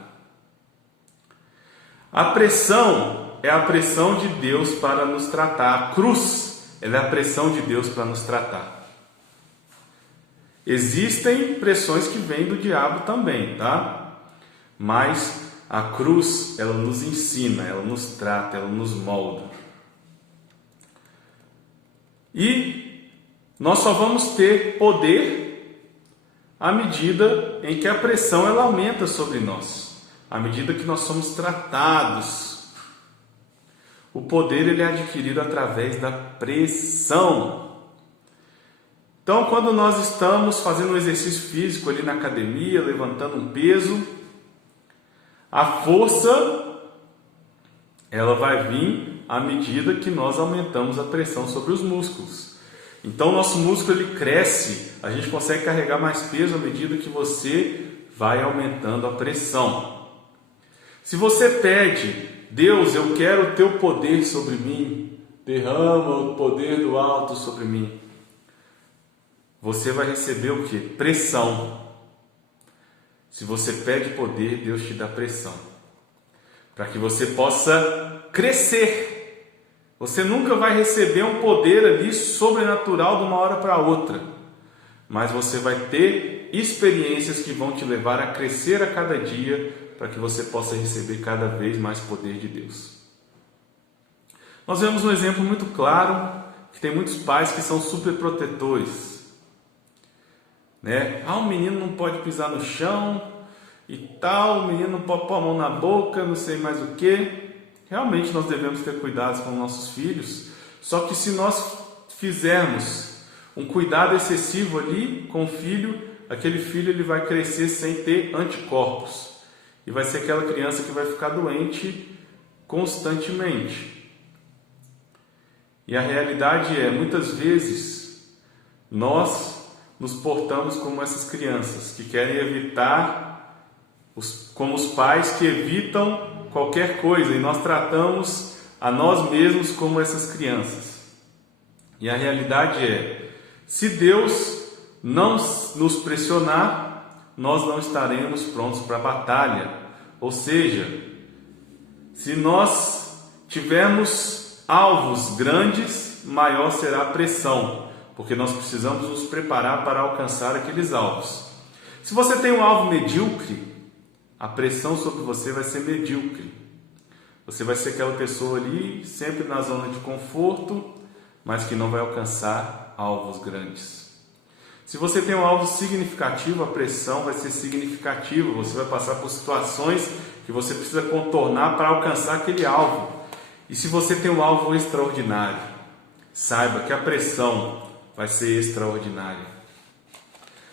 A pressão é a pressão de Deus para nos tratar. A cruz, ela é a pressão de Deus para nos tratar. Existem pressões que vêm do diabo também, tá? Mas a cruz, ela nos ensina, ela nos trata, ela nos molda. E nós só vamos ter poder à medida em que a pressão ela aumenta sobre nós, à medida que nós somos tratados. O poder ele é adquirido através da pressão. Então, quando nós estamos fazendo um exercício físico ali na academia, levantando um peso, a força ela vai vir à medida que nós aumentamos a pressão sobre os músculos. Então, o nosso músculo ele cresce, a gente consegue carregar mais peso à medida que você vai aumentando a pressão. Se você pede: Deus, eu quero o teu poder sobre mim, derrama o poder do alto sobre mim, você vai receber o quê? Pressão. Se você pede poder, Deus te dá pressão, para que você possa crescer. Você nunca vai receber um poder ali sobrenatural de uma hora para outra, mas você vai ter experiências que vão te levar a crescer a cada dia, para que você possa receber cada vez mais poder de Deus. Nós vemos um exemplo muito claro, que tem muitos pais que são super protetores, né? O menino não pode pisar no chão e tal, o menino não pode pôr a mão na boca, não sei mais o que. Realmente nós devemos ter cuidado com nossos filhos, só que se nós fizermos um cuidado excessivo ali com o filho, aquele filho ele vai crescer sem ter anticorpos e vai ser aquela criança que vai ficar doente constantemente. E a realidade é, muitas vezes nós nos portamos como essas crianças que querem evitar, como os pais que evitam qualquer coisa, e nós tratamos a nós mesmos como essas crianças. E a realidade é, se Deus não nos pressionar, nós não estaremos prontos para a batalha. Ou seja, se nós tivermos alvos grandes, maior será a pressão, porque nós precisamos nos preparar para alcançar aqueles alvos. Se você tem um alvo medíocre, a pressão sobre você vai ser medíocre. Você vai ser aquela pessoa ali, sempre na zona de conforto, mas que não vai alcançar alvos grandes. Se você tem um alvo significativo, a pressão vai ser significativa. Você vai passar por situações que você precisa contornar para alcançar aquele alvo. E se você tem um alvo extraordinário, saiba que a pressão vai ser extraordinária.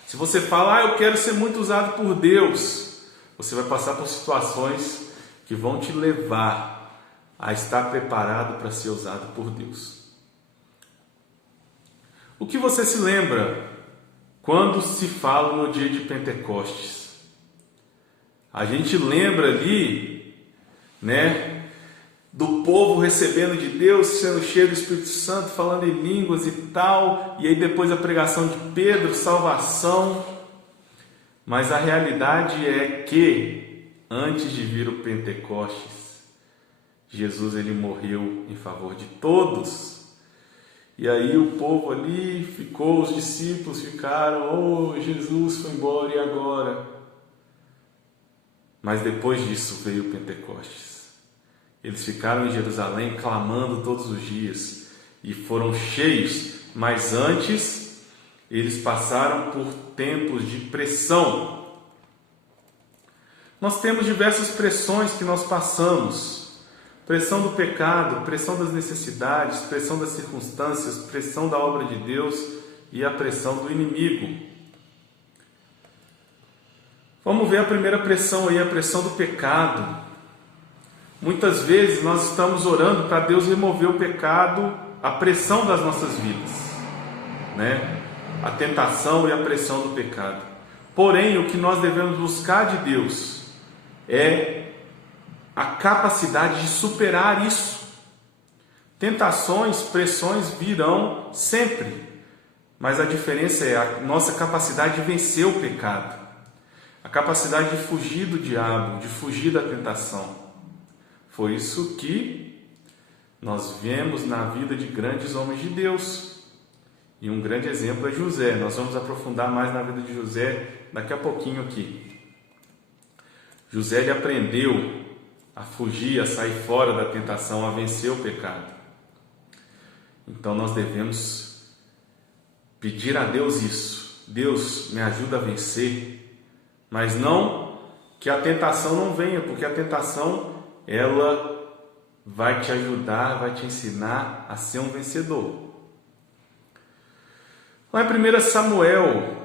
Se você fala, eu quero ser muito usado por Deus, você vai passar por situações que vão te levar a estar preparado para ser usado por Deus. O que você se lembra quando se fala no dia de Pentecostes? A gente lembra ali, né, do povo recebendo de Deus, sendo cheio do Espírito Santo, falando em línguas e tal, e aí depois a pregação de Pedro, salvação. Mas a realidade é que, antes de vir o Pentecostes, Jesus ele morreu em favor de todos. E aí o povo ali ficou, os discípulos ficaram, Jesus foi embora e agora? Mas depois disso veio o Pentecostes. Eles ficaram em Jerusalém clamando todos os dias e foram cheios, mas antes eles passaram por tempos de pressão. Nós temos diversas pressões que nós passamos: pressão do pecado, pressão das necessidades, pressão das circunstâncias, pressão da obra de Deus e a pressão do inimigo. Vamos ver a primeira pressão aí, a pressão do pecado. Muitas vezes nós estamos orando para Deus remover o pecado, a pressão das nossas vidas, né? A tentação e a pressão do pecado. Porém, o que nós devemos buscar de Deus é a capacidade de superar isso. Tentações, pressões virão sempre, mas a diferença é a nossa capacidade de vencer o pecado, a capacidade de fugir do diabo, de fugir da tentação. Foi isso que nós vemos na vida de grandes homens de Deus. E um grande exemplo é José. Nós vamos aprofundar mais na vida de José daqui a pouquinho aqui. José ele aprendeu a fugir, a sair fora da tentação, a vencer o pecado. Então nós devemos pedir a Deus isso. Deus, me ajuda a vencer, mas não que a tentação não venha, porque a tentação ela vai te ajudar, vai te ensinar a ser um vencedor. Lá em 1 Samuel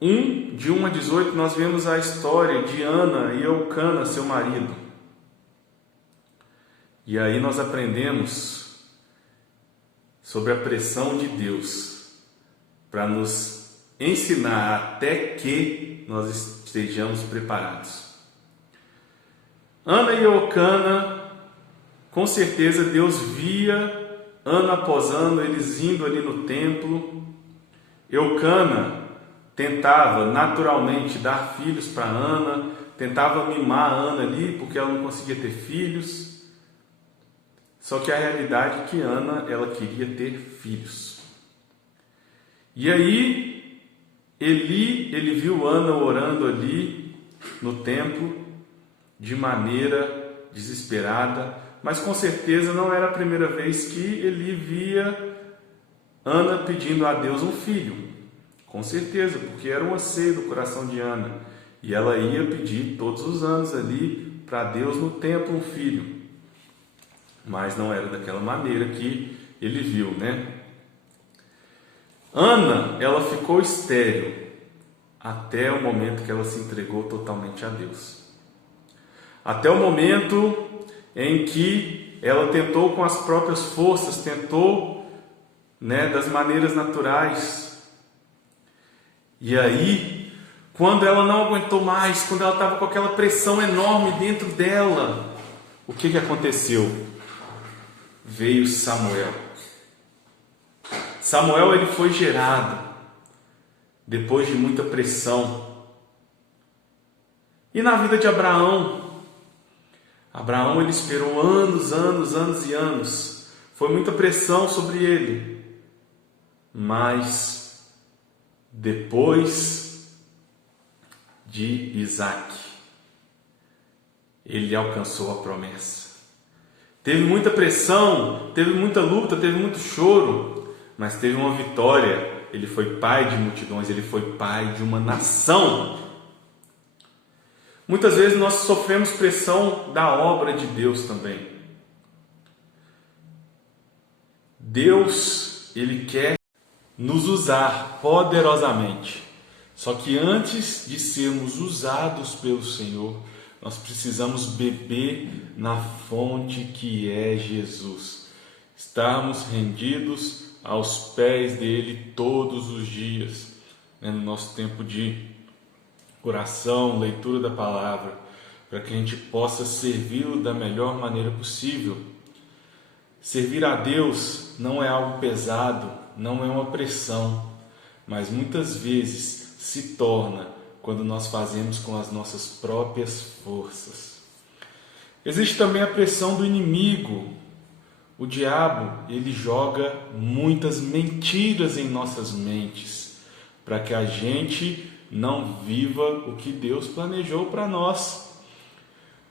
1, de 1 a 18, nós vemos a história de Ana e Eucana, seu marido. E aí nós aprendemos sobre a pressão de Deus para nos ensinar até que nós estejamos preparados. Ana e Eucana, com certeza Deus via ano após ano eles indo ali no templo. Eucana tentava naturalmente dar filhos para Ana, tentava mimar a Ana ali porque ela não conseguia ter filhos. Só que a realidade é que Ana, ela queria ter filhos. E aí ele viu Ana orando ali no templo de maneira desesperada, mas com certeza não era a primeira vez que ele via Ana pedindo a Deus um filho. Com certeza, porque era um anseio do coração de Ana. E ela ia pedir todos os anos ali para Deus no templo um filho. Mas não era daquela maneira que ele viu, né? Ana, ela ficou estéril até o momento que ela se entregou totalmente a Deus. Até o momento em que ela tentou com as próprias forças, tentou, né, das maneiras naturais. E aí, quando ela não aguentou mais, quando ela estava com aquela pressão enorme dentro dela, o que aconteceu? Veio Samuel. Samuel ele foi gerado depois de muita pressão. E na vida de Abraão ele esperou anos e anos. Foi muita pressão sobre ele. Mas depois de Isaac, ele alcançou a promessa. Teve muita pressão, teve muita luta, teve muito choro, mas teve uma vitória. Ele foi pai de multidões, ele foi pai de uma nação. Muitas vezes nós sofremos pressão da obra de Deus também. Deus, ele quer nos usar poderosamente. Só que antes de sermos usados pelo Senhor, nós precisamos beber na fonte que é Jesus. Estarmos rendidos aos pés dele todos os dias, no nosso tempo de oração, leitura da palavra, para que a gente possa servi-lo da melhor maneira possível. Servir a Deus não é algo pesado, não é uma pressão, mas muitas vezes se torna quando nós fazemos com as nossas próprias forças. Existe também a pressão do inimigo. O diabo, ele joga muitas mentiras em nossas mentes, para que a gente não viva o que Deus planejou para nós.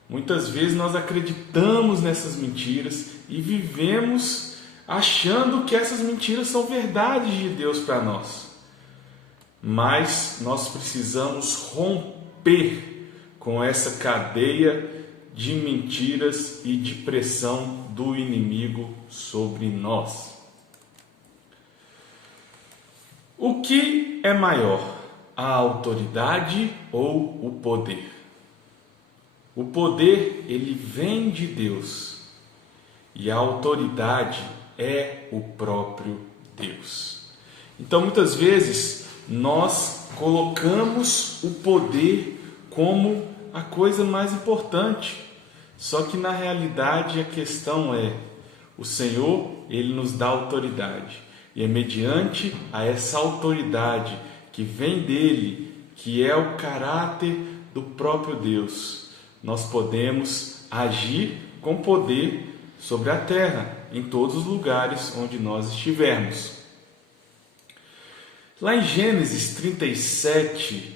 Muitas vezes nós acreditamos nessas mentiras e vivemos achando que essas mentiras são verdades de Deus para nós. Mas nós precisamos romper com essa cadeia de mentiras e de pressão do inimigo sobre nós. O que é maior, a autoridade ou o poder? O poder, ele vem de Deus, e a autoridade é o próprio Deus. Então, muitas vezes, nós colocamos o poder como a coisa mais importante. Só que na realidade a questão é, o Senhor, ele nos dá autoridade. E é mediante a essa autoridade que vem dele, que é o caráter do próprio Deus, nós podemos agir com poder sobre a terra, em todos os lugares onde nós estivermos. Lá em Gênesis 37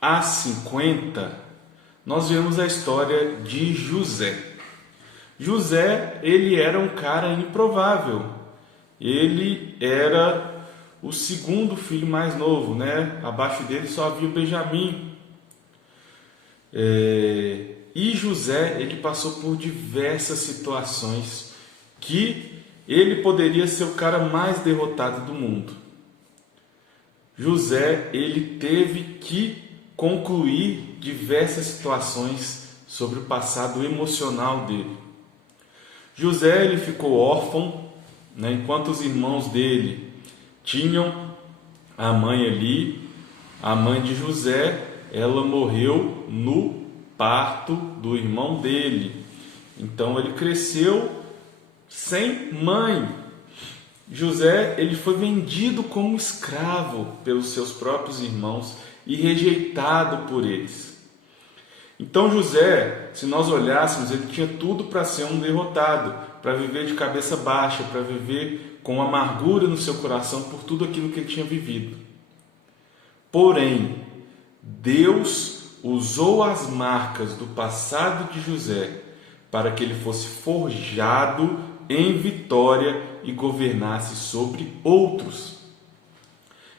a 50, nós vemos a história de José. José, ele era um cara improvável. Ele era o segundo filho mais novo, né? Abaixo dele só havia Benjamim. E José, ele passou por diversas situações que ele poderia ser o cara mais derrotado do mundo. José, ele teve que concluir diversas situações sobre o passado emocional dele. José, ele ficou órfão, né, enquanto os irmãos dele tinham a mãe ali. A mãe de José, ela morreu no parto do irmão dele. Então ele cresceu sem mãe. José, ele foi vendido como escravo pelos seus próprios irmãos e rejeitado por eles. Então José, se nós olhássemos, ele tinha tudo para ser um derrotado, para viver de cabeça baixa, para viver com amargura no seu coração por tudo aquilo que ele tinha vivido. Porém, Deus usou as marcas do passado de José para que ele fosse forjado em vitória e governasse sobre outros.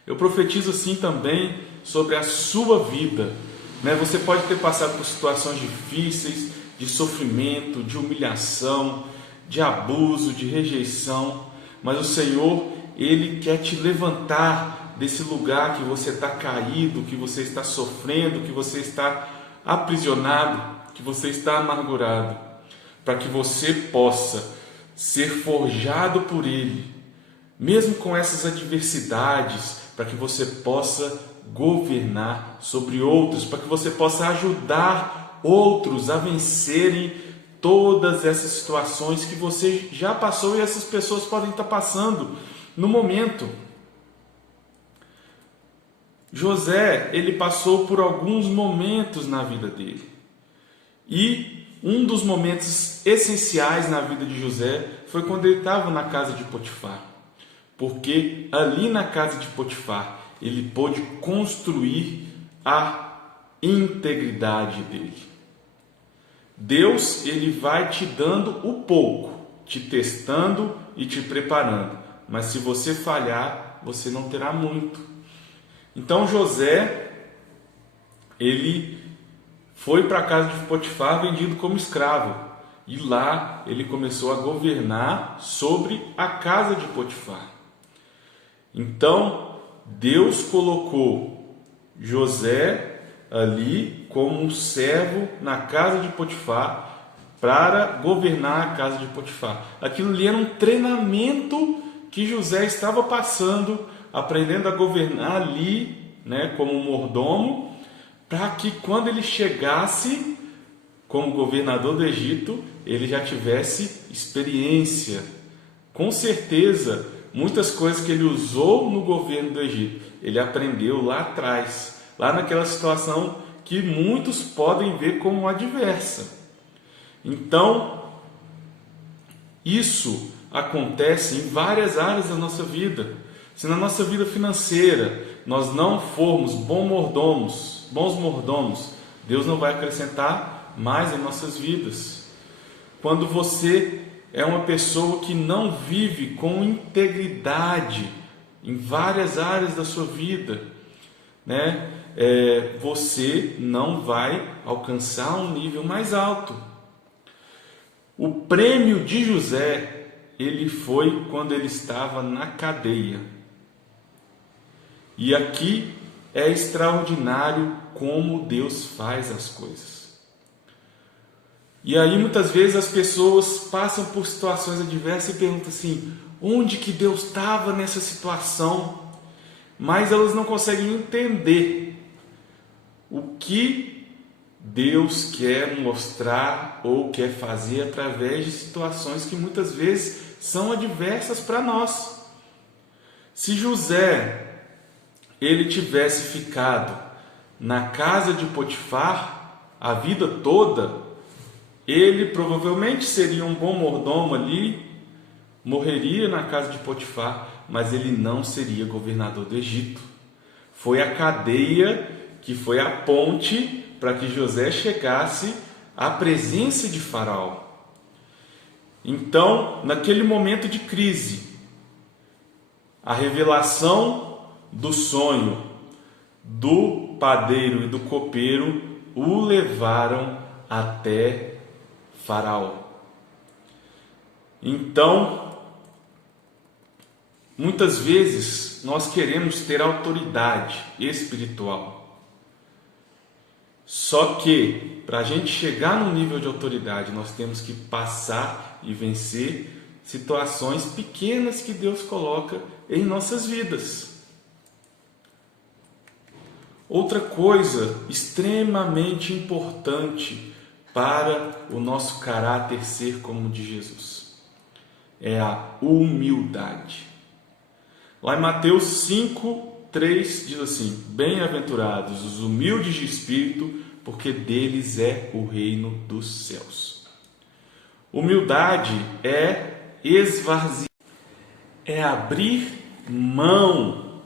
Eu profetizo assim também sobre a sua vida. Você pode ter passado por situações difíceis, de sofrimento, de humilhação, de abuso, de rejeição, mas o Senhor, ele quer te levantar desse lugar que você está caído, que você está sofrendo, que você está aprisionado, que você está amargurado, para que você possa ser forjado por Ele, mesmo com essas adversidades, para que você possa governar sobre outros, para que você possa ajudar outros a vencerem todas essas situações que você já passou e essas pessoas podem estar passando no momento. José, ele passou por alguns momentos na vida dele. E um dos momentos essenciais na vida de José foi quando ele estava na casa de Potifar. Porque ali na casa de Potifar, ele pôde construir a integridade dele. Deus, ele vai te dando o pouco, te testando e te preparando. Mas se você falhar, você não terá muito. Então José, ele foi para a casa de Potifar vendido como escravo. E lá ele começou a governar sobre a casa de Potifar. Então Deus colocou José ali como um servo na casa de Potifar para governar a casa de Potifar. Aquilo ali era um treinamento que José estava passando, aprendendo a governar ali, né, como mordomo, para que quando ele chegasse como governador do Egito, ele já tivesse experiência. Com certeza, muitas coisas que ele usou no governo do Egito, ele aprendeu lá atrás, lá naquela situação que muitos podem ver como adversa. Então, isso acontece em várias áreas da nossa vida. Se na nossa vida financeira nós não formos bons mordomos, Deus não vai acrescentar mais em nossas vidas. Quando você é uma pessoa que não vive com integridade em várias áreas da sua vida, né? Você não vai alcançar um nível mais alto. O prêmio de José, ele foi quando ele estava na cadeia. E aqui é extraordinário como Deus faz as coisas. E aí muitas vezes as pessoas passam por situações adversas e perguntam assim, onde que Deus estava nessa situação? Mas elas não conseguem entender o que Deus quer mostrar ou quer fazer através de situações que muitas vezes são adversas para nós. Se José ele tivesse ficado na casa de Potifar a vida toda, ele provavelmente seria um bom mordomo ali, morreria na casa de Potifar, mas ele não seria governador do Egito. Foi a cadeia que foi a ponte para que José chegasse à presença de Faraó. Então, naquele momento de crise, a revelação do sonho do padeiro e do copeiro o levaram até Faraó. Então, muitas vezes nós queremos ter autoridade espiritual. Só que, para a gente chegar no nível de autoridade, nós temos que passar e vencer situações pequenas que Deus coloca em nossas vidas. Outra coisa extremamente importante para o nosso caráter ser como o de Jesus é a humildade. Lá em Mateus 5:3 diz assim: bem-aventurados os humildes de espírito, porque deles é o reino dos céus. Humildade é esvaziar, é abrir mão,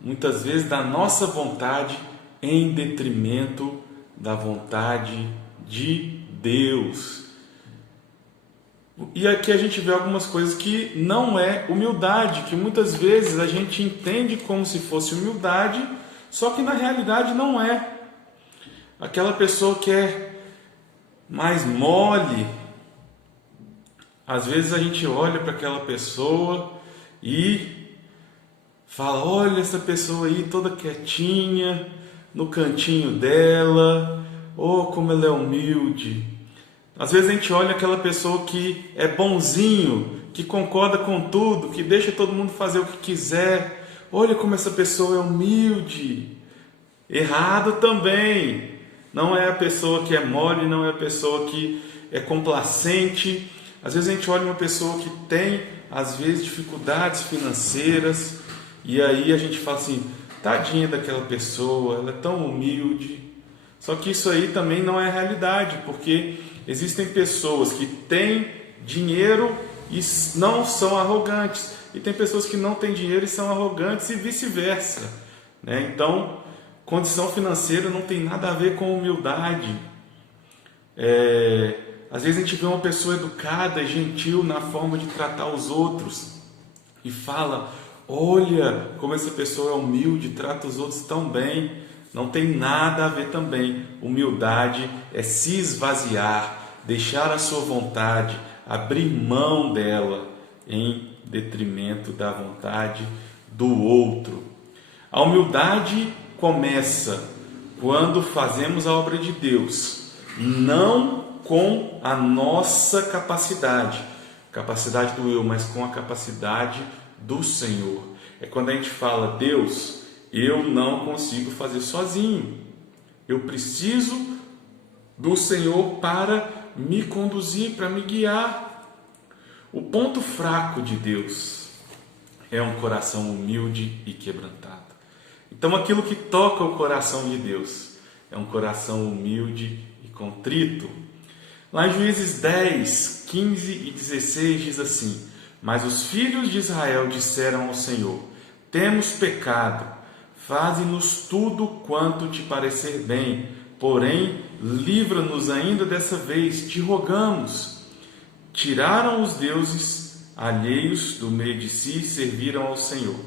muitas vezes, da nossa vontade em detrimento da vontade de Deus. E aqui a gente vê algumas coisas que não é humildade, que muitas vezes a gente entende como se fosse humildade, só que na realidade não é. Aquela pessoa que é mais mole, às vezes a gente olha para aquela pessoa e fala, olha essa pessoa aí toda quietinha, no cantinho dela, oh como ela é humilde. Às vezes a gente olha aquela pessoa que é bonzinho, que concorda com tudo, que deixa todo mundo fazer o que quiser. Olha como essa pessoa é humilde. Errado também. Não é a pessoa que é mole, não é a pessoa que é complacente. Às vezes a gente olha uma pessoa que tem, às vezes, dificuldades financeiras, e aí a gente fala assim, tadinha daquela pessoa, ela é tão humilde. Só que isso aí também não é realidade, porque existem pessoas que têm dinheiro e não são arrogantes, e tem pessoas que não têm dinheiro e são arrogantes e vice-versa, né? Então, condição financeira não tem nada a ver com humildade. Às vezes a gente vê uma pessoa educada, gentil na forma de tratar os outros e fala: olha como essa pessoa é humilde, trata os outros tão bem. Não tem nada a ver também. Humildade é se esvaziar, deixar a sua vontade, abrir mão dela em detrimento da vontade do outro. A humildade começa quando fazemos a obra de Deus, não com a nossa capacidade do eu, mas com a capacidade do Senhor. É quando a gente fala: Deus, eu não consigo fazer sozinho, eu preciso do Senhor para me conduzir, para me guiar. O ponto fraco de Deus é um coração humilde e quebrantado. Então aquilo que toca o coração de Deus é um coração humilde e contrito. Lá em Juízes 10, 15 e 16 diz assim: mas os filhos de Israel disseram ao Senhor: temos pecado, faze-nos tudo quanto te parecer bem, porém livra-nos ainda dessa vez, te rogamos. Tiraram os deuses alheios do meio de si e serviram ao Senhor.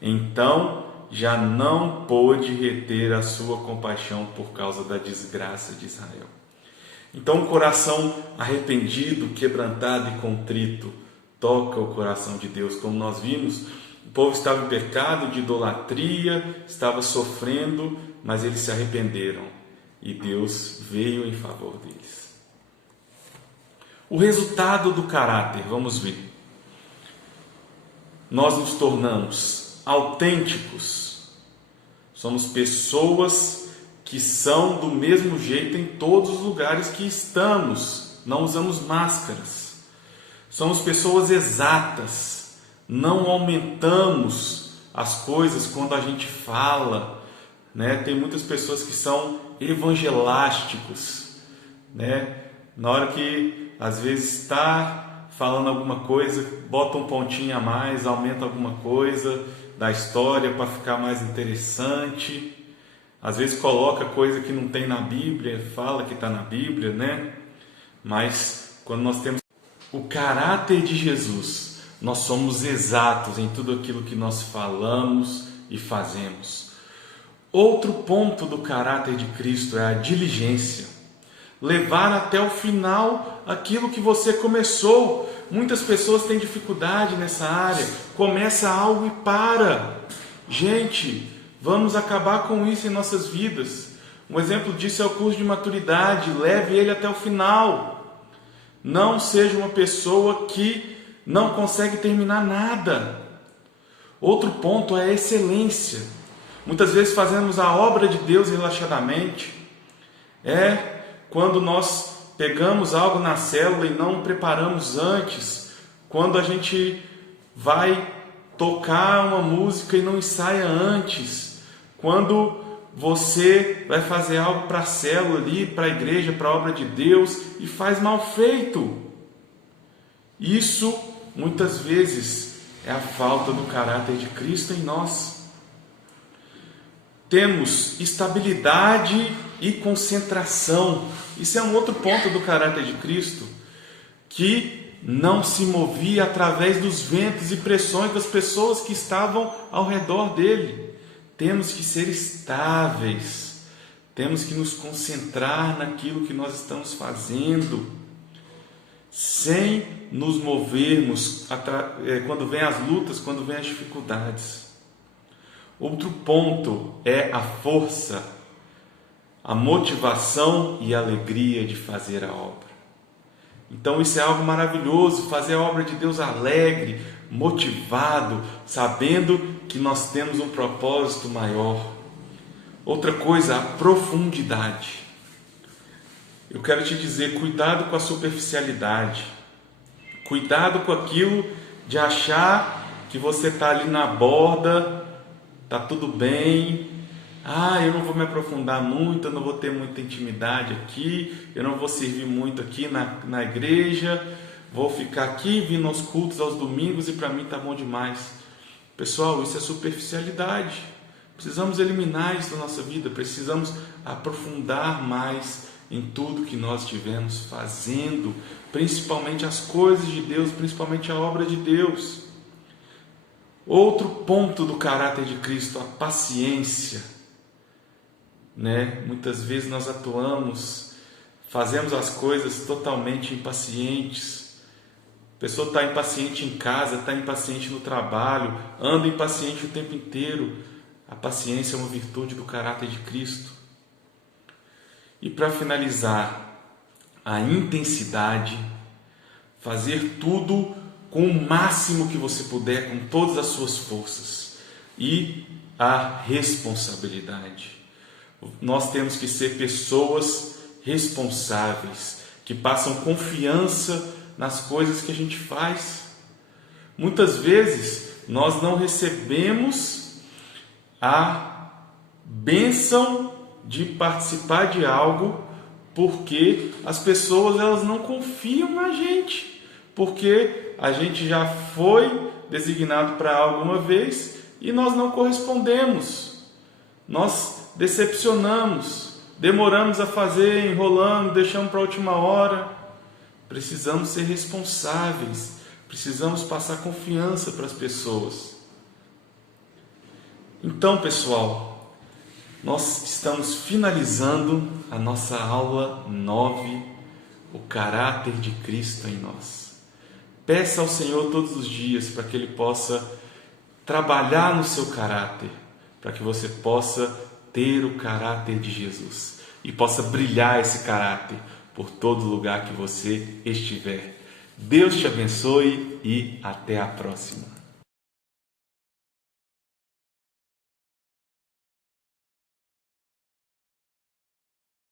Então já não pôde reter a sua compaixão por causa da desgraça de Israel. Então o coração arrependido, quebrantado e contrito toca o coração de Deus. Como nós vimos, o povo estava em pecado de idolatria, estava sofrendo, mas eles se arrependeram e Deus veio em favor deles. O resultado do caráter, vamos ver. Nós nos tornamos autênticos, somos pessoas que são do mesmo jeito em todos os lugares que estamos, não usamos máscaras, somos pessoas exatas, não aumentamos as coisas quando a gente fala, né? Tem muitas pessoas que são evangelásticos, né? Na hora que às vezes está falando alguma coisa, bota um pontinho a mais, aumenta alguma coisa da história para ficar mais interessante. Às vezes coloca coisa que não tem na Bíblia, fala que está na Bíblia, né? Mas quando nós temos o caráter de Jesus, nós somos exatos em tudo aquilo que nós falamos e fazemos. Outro ponto do caráter de Cristo é a diligência. Levar até o final aquilo que você começou. Muitas pessoas têm dificuldade nessa área. Começa algo e para. Gente, vamos acabar com isso em nossas vidas. Um exemplo disso é o curso de maturidade. Leve ele até o final. Não seja uma pessoa que não consegue terminar nada. Outro ponto é a excelência. Muitas vezes fazemos a obra de Deus relaxadamente. Quando nós pegamos algo na célula e não preparamos antes, quando a gente vai tocar uma música e não ensaia antes, quando você vai fazer algo para a célula ali, para a igreja, para a obra de Deus e faz mal feito. Isso muitas vezes é a falta do caráter de Cristo em nós. Temos estabilidade e concentração. Isso é um outro ponto do caráter de Cristo, que não se movia através dos ventos e pressões das pessoas que estavam ao redor dele. Temos que ser estáveis, temos que nos concentrar naquilo que nós estamos fazendo, sem nos movermos quando vem as lutas, quando vem as dificuldades. Outro ponto é a força, a motivação e a alegria de fazer a obra. Então isso é algo maravilhoso, fazer a obra de Deus alegre, motivado, sabendo que nós temos um propósito maior. Outra coisa, a profundidade. Eu quero te dizer, cuidado com a superficialidade, cuidado com aquilo de achar que você está ali na borda, está tudo bem, eu não vou me aprofundar muito, eu não vou ter muita intimidade aqui, eu não vou servir muito aqui na igreja, vou ficar aqui vindo aos cultos aos domingos e para mim está bom demais. Pessoal, isso é superficialidade. Precisamos eliminar isso da nossa vida, precisamos aprofundar mais em tudo que nós estivermos fazendo, principalmente as coisas de Deus, principalmente a obra de Deus. Outro ponto do caráter de Cristo, a paciência. Muitas vezes nós atuamos, fazemos as coisas totalmente impacientes. A pessoa está impaciente em casa, está impaciente no trabalho, anda impaciente o tempo inteiro. A paciência é uma virtude do caráter de Cristo. E para finalizar, a intensidade, fazer tudo com o máximo que você puder, com todas as suas forças. E a responsabilidade. Nós temos que ser pessoas responsáveis, que passam confiança nas coisas que a gente faz. Muitas vezes nós não recebemos a bênção de participar de algo porque as pessoas elas não confiam na gente, porque a gente já foi designado para algo uma vez e nós não correspondemos, nós decepcionamos, demoramos a fazer, enrolamos, deixamos para a última hora. Precisamos ser responsáveis, precisamos passar confiança para as pessoas. Então, pessoal, nós estamos finalizando a nossa aula 9, o caráter de Cristo em nós. Peça ao Senhor todos os dias para que Ele possa trabalhar no seu caráter, para que você possa ter o caráter de Jesus e possa brilhar esse caráter por todo lugar que você estiver. Deus te abençoe e até a próxima.